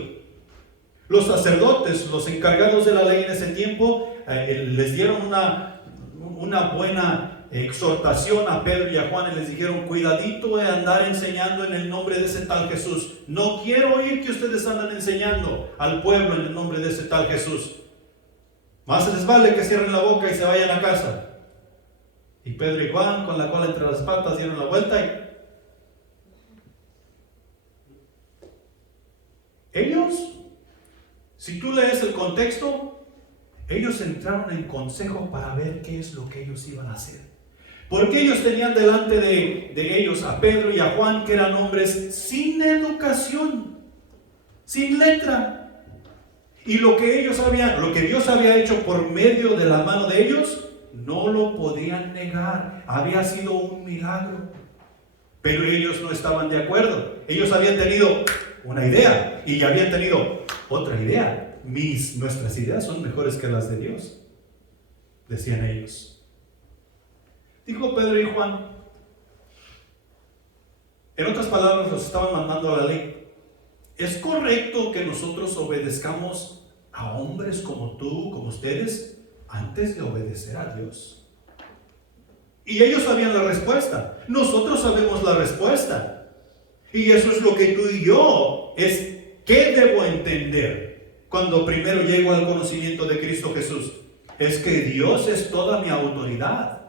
Los sacerdotes, los encargados de la ley en ese tiempo, les dieron una buena exhortación a Pedro y a Juan, y les dijeron: cuidadito de andar enseñando en el nombre de ese tal Jesús. No quiero oír que ustedes andan enseñando al pueblo en el nombre de ese tal Jesús. Más les vale que cierren la boca y se vayan a casa. Y Pedro y Juan, con la cola entre las patas, dieron la vuelta y ellos, si tú lees el contexto, ellos entraron en consejo para ver qué es lo que ellos iban a hacer. Porque ellos tenían delante de ellos a Pedro y a Juan, que eran hombres sin educación, sin letra. Y lo que Dios había hecho por medio de la mano de ellos, no lo podían negar. Había sido un milagro. Pero ellos no estaban de acuerdo. Ellos habían tenido una idea y habían tenido otra idea. Nuestras ideas son mejores que las de Dios, decían ellos. Dijo Pedro y Juan, en otras palabras, los estaban mandando a la ley. ¿Es correcto que nosotros obedezcamos a hombres como tú, como ustedes, antes de obedecer a Dios? Y ellos sabían la respuesta. Nosotros sabemos la respuesta. Y eso es lo que tú y yo, es ¿qué debo entender cuando primero llego al conocimiento de Cristo Jesús? Es que Dios es toda mi autoridad.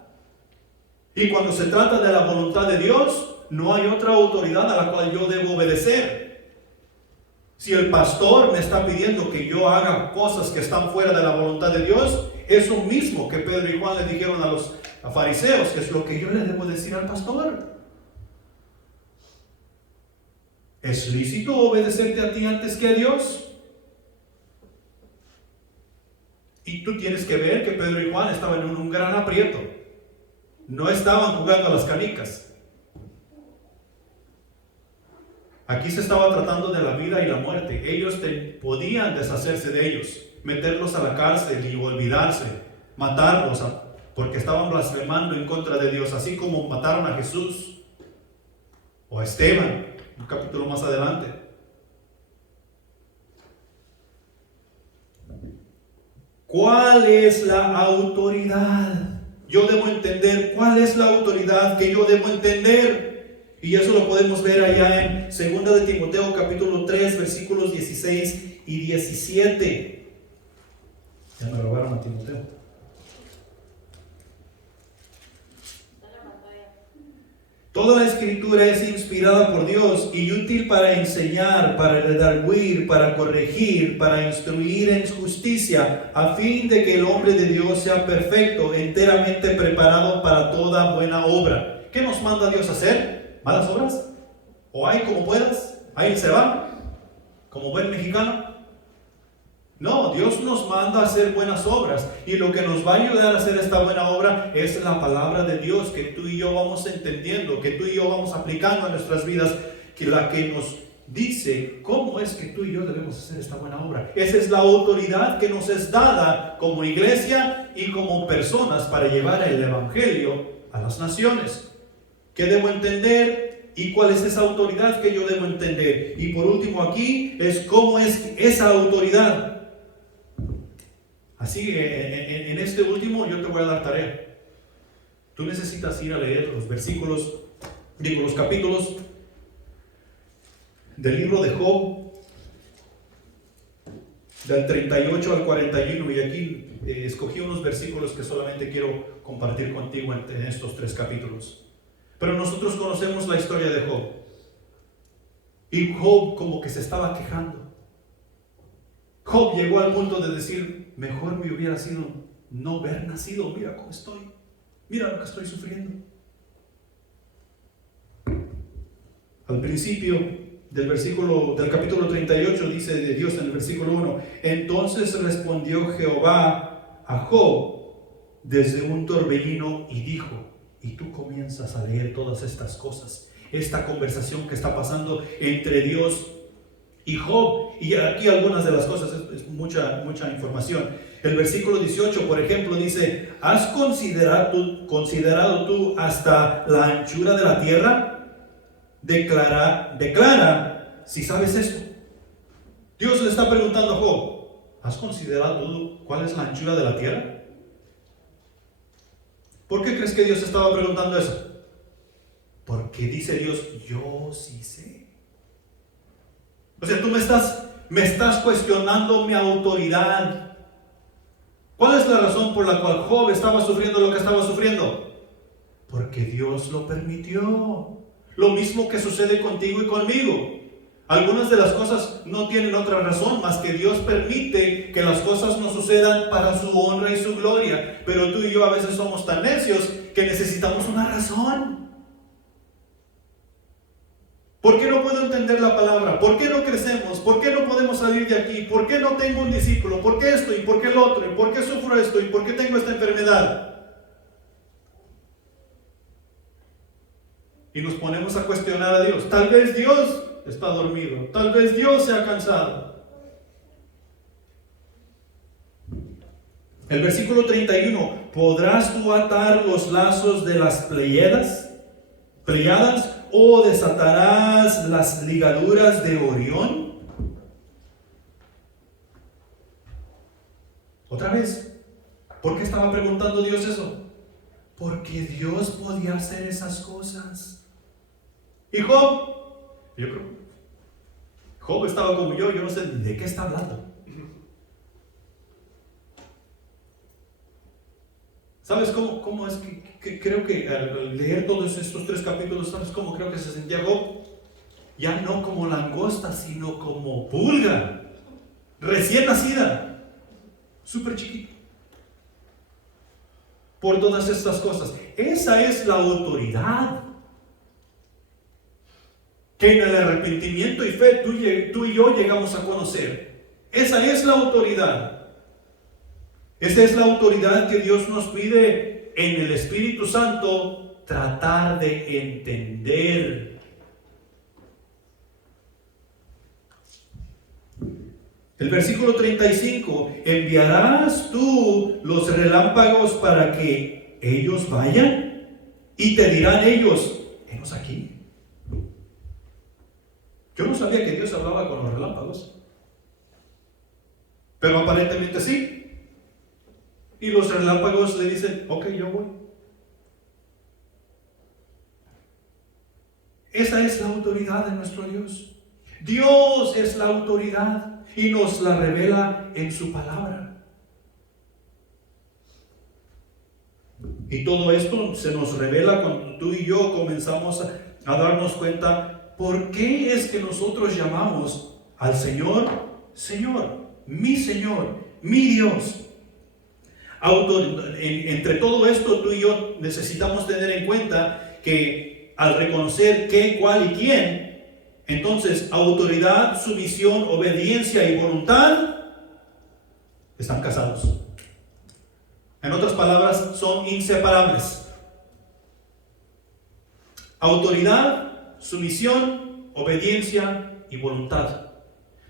Y cuando se trata de la voluntad de Dios, no hay otra autoridad a la cual yo debo obedecer. Si el pastor me está pidiendo que yo haga cosas que están fuera de la voluntad de Dios, eso mismo que Pedro y Juan le dijeron a los fariseos, que es lo que yo le debo decir al pastor. ¿Es lícito obedecerte a ti antes que a Dios? Y tú tienes que ver que Pedro y Juan estaban en un gran aprieto. No estaban jugando a las canicas. Aquí se estaba tratando de la vida y la muerte. Ellos podían deshacerse de ellos, meterlos a la cárcel y olvidarse, matarlos, porque estaban blasfemando en contra de Dios, así como mataron a Jesús o a Esteban, un capítulo más adelante. ¿Cuál es la autoridad? Yo debo entender cuál es la autoridad que yo debo entender. Y eso lo podemos ver allá en 2 de Timoteo capítulo 3 versículos 16 y 17. Ya me robaron a Timoteo. Toda la escritura es inspirada por Dios y útil para enseñar, para redarguir, para corregir, para instruir en justicia, a fin de que el hombre de Dios sea perfecto, enteramente preparado para toda buena obra. ¿Qué nos manda Dios a hacer? ¿Malas obras? ¿O hay como puedas? ¿Ahí se va? ¿Como buen mexicano? No, Dios nos manda a hacer buenas obras, y lo que nos va a ayudar a hacer esta buena obra es la palabra de Dios, que tú y yo vamos entendiendo, que tú y yo vamos aplicando a nuestras vidas, que la que nos dice cómo es que tú y yo debemos hacer esta buena obra. Esa es la autoridad que nos es dada como iglesia y como personas para llevar el evangelio a las naciones. ¿Qué debo entender? ¿Y cuál es esa autoridad que yo debo entender? Y por último aquí es cómo es esa autoridad. Así, en este último yo te voy a dar tarea. Tú necesitas ir a leer los versículos, los capítulos del libro de Job, del 38 al 41, y aquí escogí unos versículos que solamente quiero compartir contigo en estos 3 capítulos. Pero nosotros conocemos la historia de Job, y Job como que se estaba quejando. Job llegó al punto de decir: mejor me hubiera sido no haber nacido, mira cómo estoy, mira lo que estoy sufriendo. Al principio del capítulo 38 dice de Dios en el versículo 1: entonces respondió Jehová a Job desde un torbellino y dijo. Y tú comienzas a leer todas estas cosas, esta conversación que está pasando entre Dios y Job, y aquí algunas de las cosas, es mucha información. El versículo 18, por ejemplo, dice: ¿has considerado tú hasta la anchura de la tierra? Declara si sabes esto. Dios le está preguntando a Job: ¿has considerado tú cuál es la anchura de la tierra? ¿Por qué crees que Dios estaba preguntando eso? Porque dice Dios: yo sí sé. O sea, tú me estás cuestionando mi autoridad. ¿Cuál es la razón por la cual Job estaba sufriendo lo que estaba sufriendo? Porque Dios lo permitió. Lo mismo que sucede contigo y conmigo. Algunas de las cosas no tienen otra razón más que Dios permite que las cosas no sucedan para su honra y su gloria. Pero tú y yo a veces somos tan necios que necesitamos una razón. ¿Por qué no puedo entender la palabra? ¿Por qué no crecemos? ¿Por qué no podemos salir de aquí? ¿Por qué no tengo un discípulo? ¿Por qué esto y por qué el otro? ¿Y por qué sufro esto? ¿Y por qué tengo esta enfermedad? Y nos ponemos a cuestionar a Dios. Tal vez Dios está dormido. Tal vez Dios se ha cansado. El versículo 31. ¿Podrás tú atar los lazos de las Pleiadas? ¿O desatarás las ligaduras de Orión? Otra vez, ¿por qué estaba preguntando Dios eso? Porque Dios podía hacer esas cosas. Y Job estaba como yo no sé de qué está hablando. ¿Sabes cómo es que creo que al leer todos estos 3 capítulos, ¿sabes cómo creo que se sentía Job? Ya no como langosta, sino como pulga, recién nacida, súper chiquito. Por todas estas cosas. Esa es la autoridad que en el arrepentimiento y fe tú y yo llegamos a conocer. Esa es la autoridad. Esa es la autoridad que Dios nos pide en el Espíritu Santo tratar de entender. El versículo 35: ¿enviarás tú los relámpagos para que ellos vayan y te dirán ellos, henos aquí. Yo no sabía que Dios hablaba con los relámpagos, pero aparentemente sí. Y los relámpagos le dicen, ok, yo voy. Esa es la autoridad de nuestro Dios. Dios es la autoridad y nos la revela en su palabra. Y todo esto se nos revela cuando tú y yo comenzamos a darnos cuenta por qué es que nosotros llamamos al Señor, Señor, mi Dios. Entre todo esto, tú y yo necesitamos tener en cuenta que al reconocer qué, cuál y quién, entonces autoridad, sumisión, obediencia y voluntad están casados. En otras palabras, son inseparables. Autoridad, sumisión, obediencia y voluntad.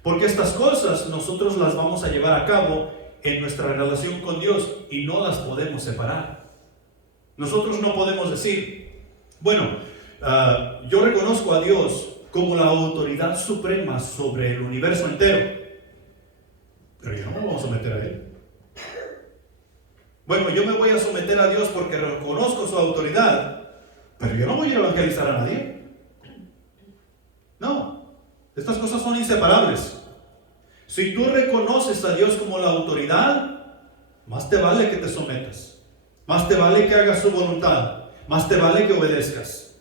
Porque estas cosas nosotros las vamos a llevar a cabo en nuestra relación con Dios y no las podemos separar. Nosotros no podemos decir, bueno, yo reconozco a Dios como la autoridad suprema sobre el universo entero, pero yo no me voy a someter a Él. Bueno, yo me voy a someter a Dios porque reconozco su autoridad, pero yo no voy a evangelizar a nadie. No, estas cosas son inseparables. Si tú reconoces a Dios como la autoridad, más te vale que te sometas, más te vale que hagas su voluntad, más te vale que obedezcas.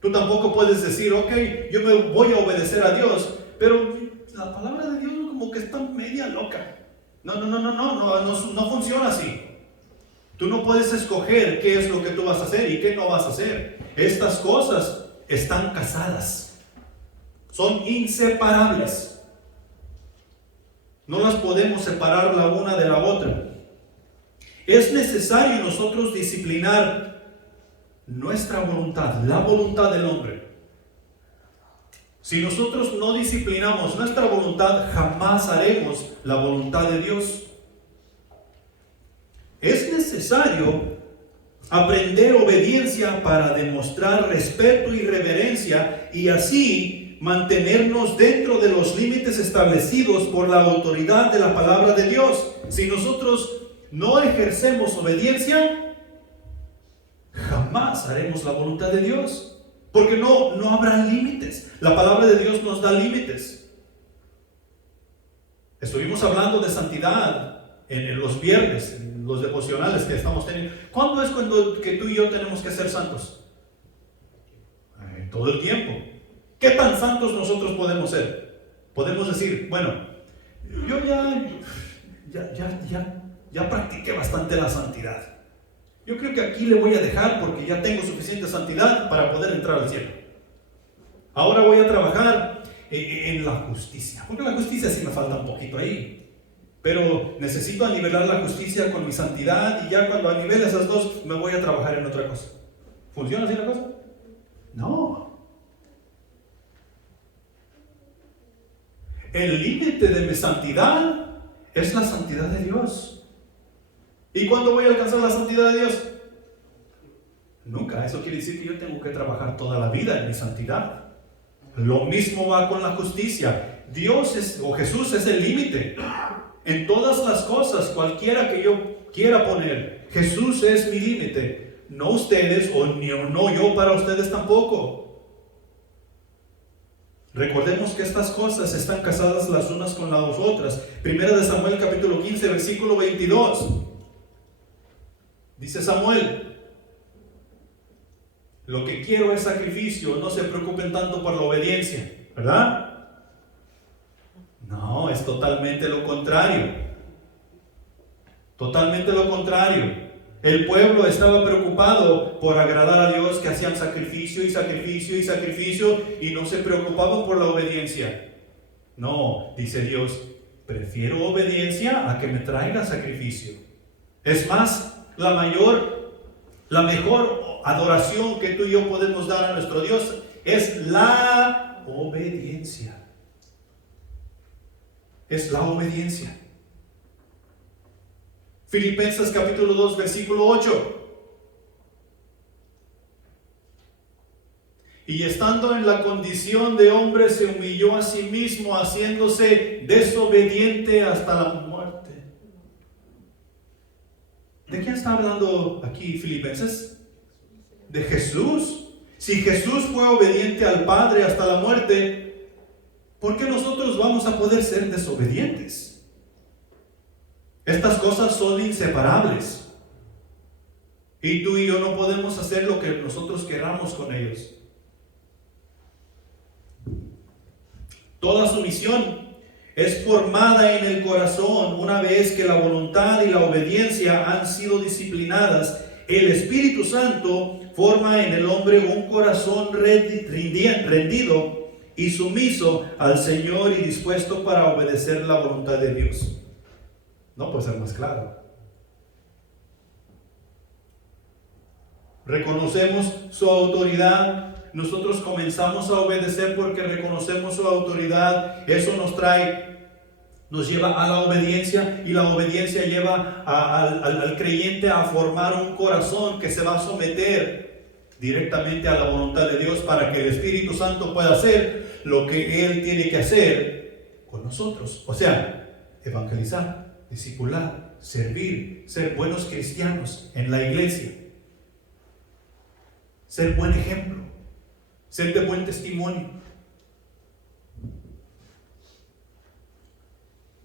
Tú tampoco puedes decir, ok, yo me voy a obedecer a Dios, pero la palabra de Dios como que está media loca. No funciona así. Tú no puedes escoger qué es lo que tú vas a hacer y qué no vas a hacer. Estas cosas están casadas, son inseparables. No las podemos separar la una de la otra. Es necesario nosotros disciplinar nuestra voluntad, la voluntad del hombre. Si nosotros no disciplinamos nuestra voluntad, jamás haremos la voluntad de Dios. Es necesario aprender obediencia para demostrar respeto y reverencia y así mantenernos dentro de los límites establecidos por la autoridad de la palabra de Dios. Si nosotros no ejercemos obediencia, jamás haremos la voluntad de Dios, porque no habrá límites. La palabra de Dios nos da límites. Estuvimos hablando de santidad en los viernes, en los devocionales que estamos teniendo. ¿Cuándo es que tú y yo tenemos que ser santos? Todo el tiempo. ¿Qué tan santos nosotros podemos ser? Podemos decir, bueno, yo ya practiqué bastante la santidad. Yo creo que aquí le voy a dejar porque ya tengo suficiente santidad para poder entrar al cielo. Ahora voy a trabajar en la justicia, porque la justicia sí me falta un poquito ahí. Pero necesito anivelar la justicia con mi santidad y ya cuando anivele esas dos me voy a trabajar en otra cosa. ¿Funciona así la cosa? No. El límite de mi santidad es la santidad de Dios. ¿Y cuándo voy a alcanzar la santidad de Dios? Nunca. Eso quiere decir que yo tengo que trabajar toda la vida en mi santidad. Lo mismo va con la justicia. Jesús es el límite. En todas las cosas, cualquiera que yo quiera poner, Jesús es mi límite. No ustedes, no yo para ustedes tampoco. Recordemos que estas cosas están casadas las unas con las otras. Primera de Samuel capítulo 15, versículo 22. Dice Samuel, lo que quiero es sacrificio, no se preocupen tanto por la obediencia, ¿verdad? No, es totalmente lo contrario. Totalmente lo contrario. El pueblo estaba preocupado por agradar a Dios, que hacían sacrificio y sacrificio y sacrificio y no se preocupaban por la obediencia. No, dice Dios, prefiero obediencia a que me traiga sacrificio. Es más, la mejor adoración que tú y yo podemos dar a nuestro Dios es la obediencia. Es la obediencia. Filipenses capítulo 2, versículo 8. Y estando en la condición de hombre, se humilló a sí mismo, haciéndose desobediente hasta la muerte. ¿De quién está hablando aquí Filipenses? De Jesús. Si Jesús fue obediente al Padre hasta la muerte, ¿por qué nosotros vamos a poder ser desobedientes? Estas cosas son inseparables. Y tú y yo no podemos hacer lo que nosotros queramos con ellos. Toda sumisión es formada en el corazón una vez que la voluntad y la obediencia han sido disciplinadas. El Espíritu Santo forma en el hombre un corazón rendido y sumiso al Señor y dispuesto para obedecer la voluntad de Dios. No puede ser más claro. Reconocemos su autoridad. Nosotros comenzamos a obedecer porque reconocemos su autoridad. Eso nos lleva a la obediencia, y la obediencia lleva al creyente a formar un corazón que se va a someter directamente a la voluntad de Dios para que el Espíritu Santo pueda hacer lo que Él tiene que hacer con nosotros. O sea, evangelizar, discipular, servir, ser buenos cristianos en la iglesia, ser buen ejemplo, ser de buen testimonio.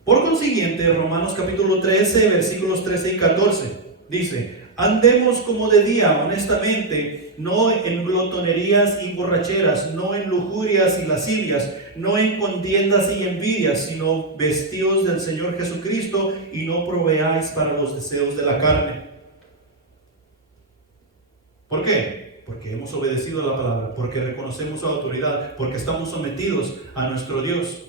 Por consiguiente, Romanos capítulo 13, versículos 13 y 14, dice: andemos como de día, honestamente, no en glotonerías y borracheras, no en lujurias y lascivias, no en contiendas y envidias, sino vestidos del Señor Jesucristo, y no proveáis para los deseos de la carne. ¿Por qué? Porque hemos obedecido a la palabra, porque reconocemos su autoridad, porque estamos sometidos a nuestro Dios,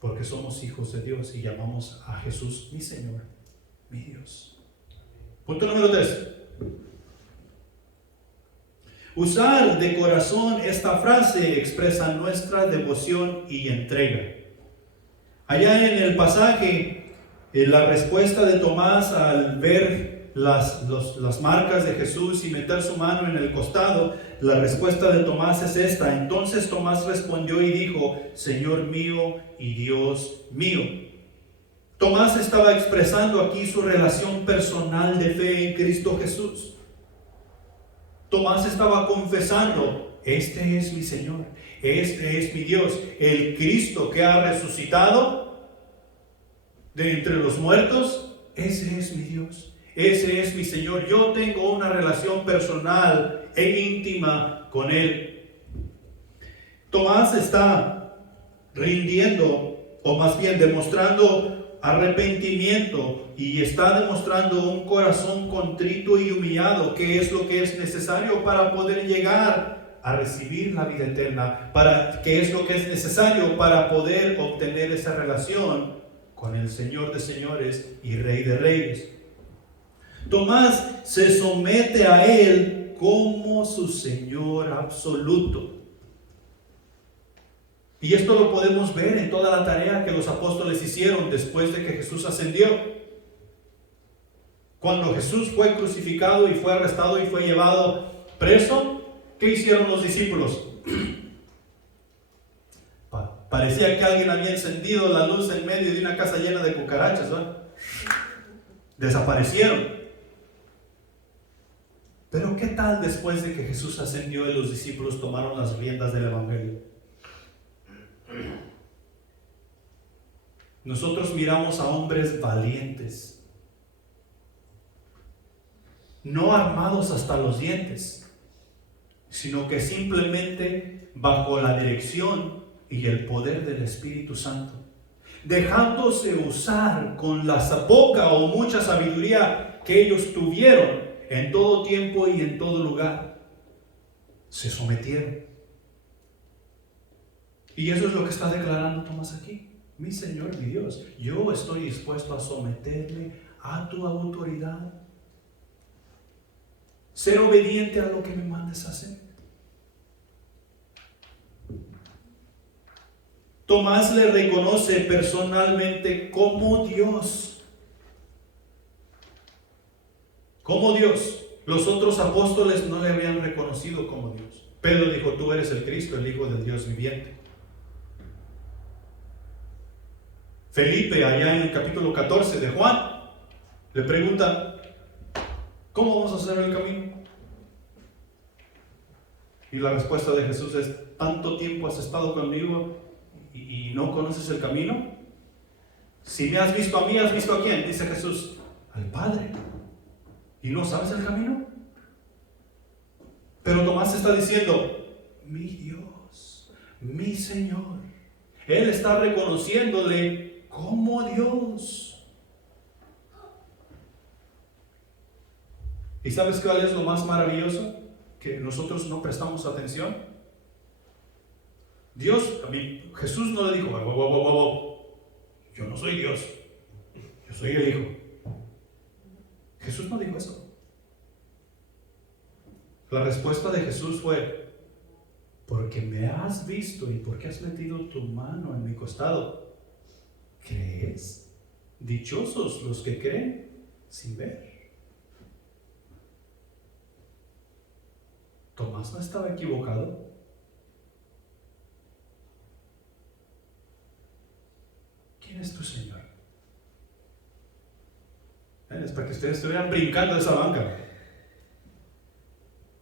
porque somos hijos de Dios y llamamos a Jesús mi Señor, mi Dios. Punto número 3. Usar de corazón esta frase expresa nuestra devoción y entrega. Allá en el pasaje, la respuesta de Tomás al ver las marcas de Jesús y meter su mano en el costado, la respuesta de Tomás es esta: entonces Tomás respondió y dijo: Señor mío y Dios mío. Tomás estaba expresando aquí su relación personal de fe en Cristo Jesús. Tomás estaba confesando: este es mi Señor, este es mi Dios, el Cristo que ha resucitado de entre los muertos, ese es mi Dios. Ese es mi Señor. Yo tengo una relación personal e íntima con Él. Tomás está rindiendo, o más bien demostrando arrepentimiento, y está demostrando un corazón contrito y humillado, que es lo que es necesario para poder llegar a recibir la vida eterna, que es lo que es necesario para poder obtener esa relación con el Señor de señores y Rey de reyes. Tomás se somete a Él como su Señor absoluto. Y esto lo podemos ver en toda la tarea que los apóstoles hicieron después de que Jesús ascendió. Cuando Jesús fue crucificado y fue arrestado y fue llevado preso, ¿qué hicieron los discípulos? Parecía que alguien había encendido la luz en medio de una casa llena de cucarachas, ¿no? Desaparecieron. Pero ¿qué tal después de que Jesús ascendió y los discípulos tomaron las riendas del Evangelio? Nosotros miramos a hombres valientes, no armados hasta los dientes, sino que simplemente bajo la dirección y el poder del Espíritu Santo, dejándose usar con la poca o mucha sabiduría que ellos tuvieron en todo tiempo y en todo lugar, se sometieron. Y eso es lo que está declarando Tomás aquí: mi Señor, mi Dios, yo estoy dispuesto a someterme a tu autoridad, ser obediente a lo que me mandes a hacer. Tomás le reconoce personalmente como Dios. Como Dios. Los otros apóstoles no le habían reconocido reconocido como Dios. Pedro dijo, tú eres el Cristo, el Hijo del Dios viviente. Felipe, allá en el capítulo 14 de Juan, le pregunta, ¿cómo vamos a hacer el camino? Y la respuesta de Jesús es, ¿tanto tiempo has estado conmigo y no conoces el camino? Si me has visto a mí, ¿has visto a quién? Dice Jesús, al Padre. ¿Y no sabes el camino? Pero Tomás está diciendo, mi Dios, mi Señor. Él está reconociéndole como Dios. ¿Y sabes cuál es lo más maravilloso? Que nosotros no prestamos atención. Jesús no le dijo, yo no soy Dios, yo soy el Hijo. Jesús no dijo eso. La respuesta de Jesús fue, porque me has visto y porque has metido tu mano en mi costado, ¿crees? Dichosos los que creen sin ver. Tomás no estaba equivocado. ¿Quién es tu Señor? Es para que ustedes estuvieran brincando de esa banca.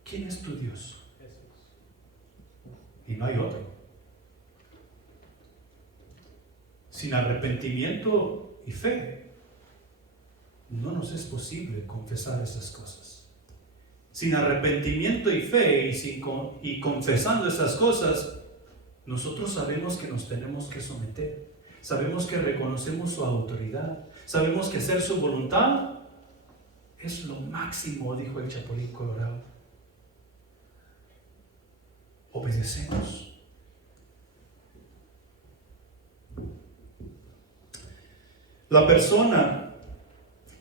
¿Quién es tu Dios? Y no hay otro. Sin arrepentimiento y fe, no nos es posible confesar esas cosas. Sin arrepentimiento y fe y confesando esas cosas, nosotros sabemos que nos tenemos que someter. Sabemos que reconocemos su autoridad. Sabemos que hacer su voluntad es lo máximo, dijo el Chapulín Colorado. Obedecemos. La persona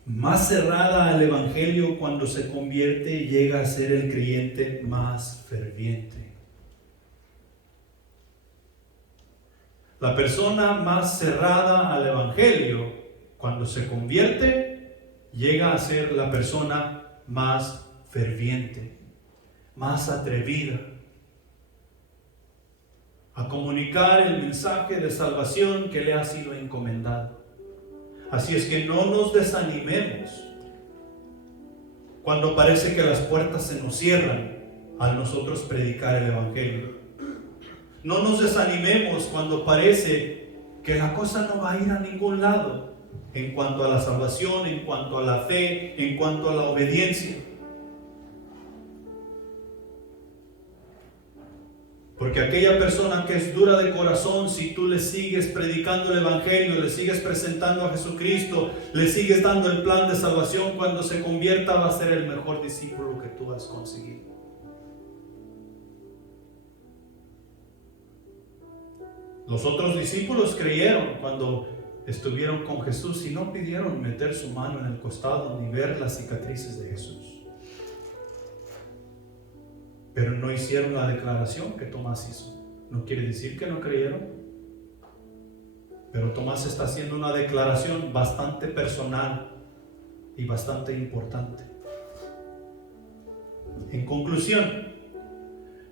más cerrada al Evangelio cuando se convierte llega a ser el creyente más ferviente. La persona más cerrada al Evangelio cuando se convierte llega a ser la persona más ferviente, más atrevida a comunicar el mensaje de salvación que le ha sido encomendado. Así es que no nos desanimemos cuando parece que las puertas se nos cierran al nosotros predicar el Evangelio. No nos desanimemos cuando parece que la cosa no va a ir a ningún lado en cuanto a la salvación, en cuanto a la fe, en cuanto a la obediencia. Porque aquella persona que es dura de corazón, si tú le sigues predicando el Evangelio, le sigues presentando a Jesucristo, le sigues dando el plan de salvación, cuando se convierta va a ser el mejor discípulo que tú has conseguido. Los otros discípulos creyeron cuando estuvieron con Jesús y no pidieron meter su mano en el costado ni ver las cicatrices de Jesús. Pero no hicieron la declaración que Tomás hizo. No quiere decir que no creyeron, pero Tomás está haciendo una declaración bastante personal y bastante importante. En conclusión,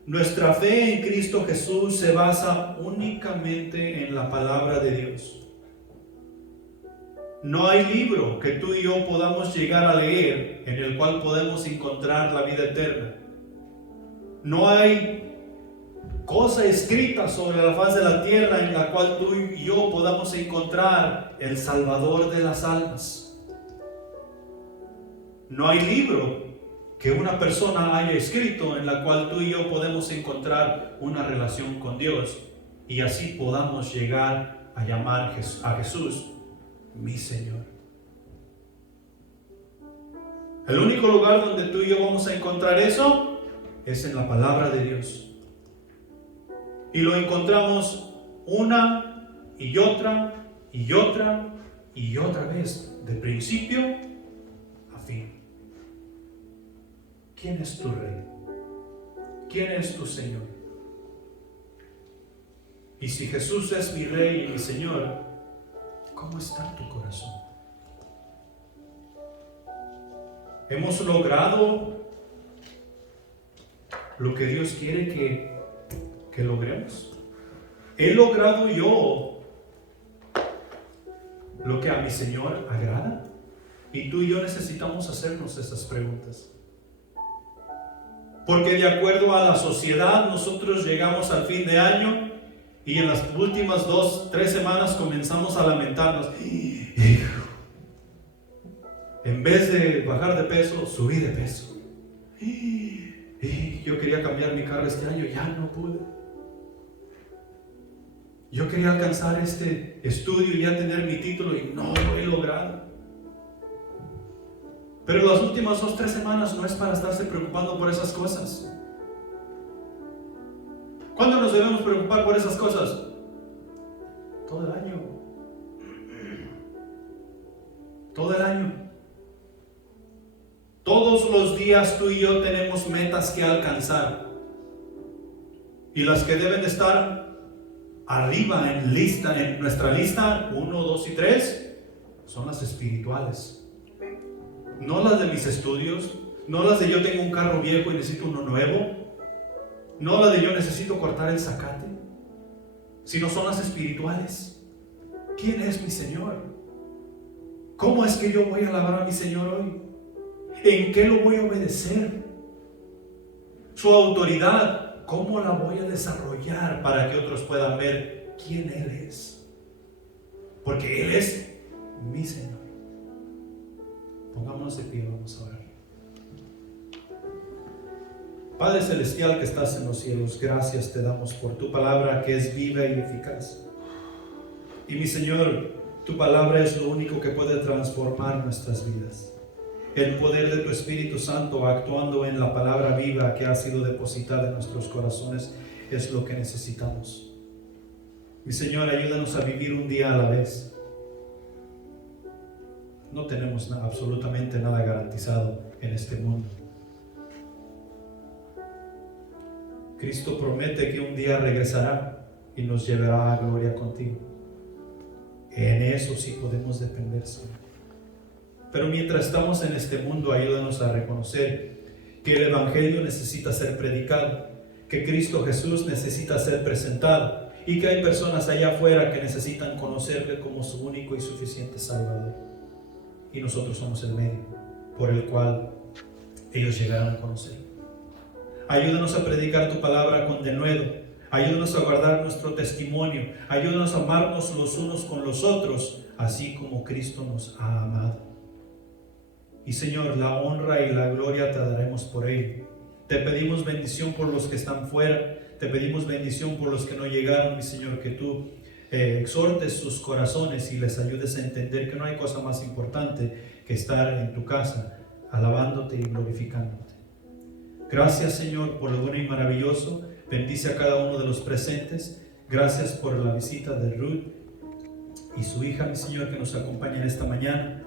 nuestra fe en Cristo Jesús se basa únicamente en la palabra de Dios. No hay libro que tú y yo podamos llegar a leer en el cual podemos encontrar la vida eterna. No hay cosa escrita sobre la faz de la tierra en la cual tú y yo podamos encontrar el Salvador de las almas. No hay libro que una persona haya escrito en la cual tú y yo podemos encontrar una relación con Dios y así podamos llegar a llamar a Jesús mi Señor. El único lugar donde tú y yo vamos a encontrar eso es en la palabra de Dios. Y lo encontramos una y otra y otra y otra vez, de principio a fin. ¿Quién es tu Rey? ¿Quién es tu Señor? Y si Jesús es mi Rey y mi Señor, ¿cómo está tu corazón? ¿Hemos logrado lo que Dios quiere que logremos? ¿He logrado yo lo que a mi Señor agrada? Y tú y yo necesitamos hacernos esas preguntas. Porque de acuerdo a la sociedad, nosotros llegamos al fin de año y en las últimas 2-3 semanas comenzamos a lamentarnos. En vez de bajar de peso, subí de peso. Yo quería cambiar mi carro este año, ya no pude. Yo quería alcanzar este estudio y ya tener mi título y no lo he logrado. Pero las últimas 2-3 semanas no es para estarse preocupando por esas cosas. ¿Cuándo nos debemos preocupar por esas cosas? Todo el año. Todo el año. Todos los días tú y yo tenemos metas que alcanzar. Y las que deben de estar arriba en nuestra lista 1, 2 y 3 son las espirituales. No las de mis estudios, no las de yo tengo un carro viejo y necesito uno nuevo, no las de yo necesito cortar el zacate, sino son las espirituales. ¿Quién es mi Señor? ¿Cómo es que yo voy a alabar a mi Señor hoy? ¿En qué lo voy a obedecer? Su autoridad, ¿cómo la voy a desarrollar para que otros puedan ver quién Él es? Porque Él es mi Señor. Pongámonos de pie, vamos a orar. Padre Celestial que estás en los cielos, gracias te damos por tu palabra que es viva y eficaz. Y mi Señor, tu palabra es lo único que puede transformar nuestras vidas. El poder de tu Espíritu Santo actuando en la palabra viva que ha sido depositada en nuestros corazones es lo que necesitamos. Mi Señor, ayúdanos a vivir un día a la vez. No tenemos absolutamente nada garantizado en este mundo. Cristo promete que un día regresará y nos llevará a gloria contigo. En eso sí podemos depender, Señor. Pero mientras estamos en este mundo, ayúdanos a reconocer que el Evangelio necesita ser predicado, que Cristo Jesús necesita ser presentado y que hay personas allá afuera que necesitan conocerle como su único y suficiente Salvador. Y nosotros somos el medio por el cual ellos llegarán a conocer. Ayúdanos a predicar tu palabra con denuedo. Ayúdanos a guardar nuestro testimonio. Ayúdanos a amarnos los unos con los otros, así como Cristo nos ha amado. Y Señor, la honra y la gloria te daremos por ello. Te pedimos bendición por los que están fuera. Te pedimos bendición por los que no llegaron, mi Señor, que tú exhortes sus corazones y les ayudes a entender que no hay cosa más importante que estar en tu casa, alabándote y glorificándote. Gracias, Señor, por lo bueno y maravilloso. Bendice a cada uno de los presentes. Gracias por la visita de Ruth y su hija, mi Señor, que nos acompaña en esta mañana.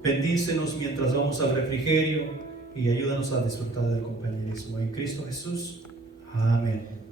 Bendícenos mientras vamos al refrigerio y ayúdanos a disfrutar del compañerismo. En Cristo Jesús. Amén.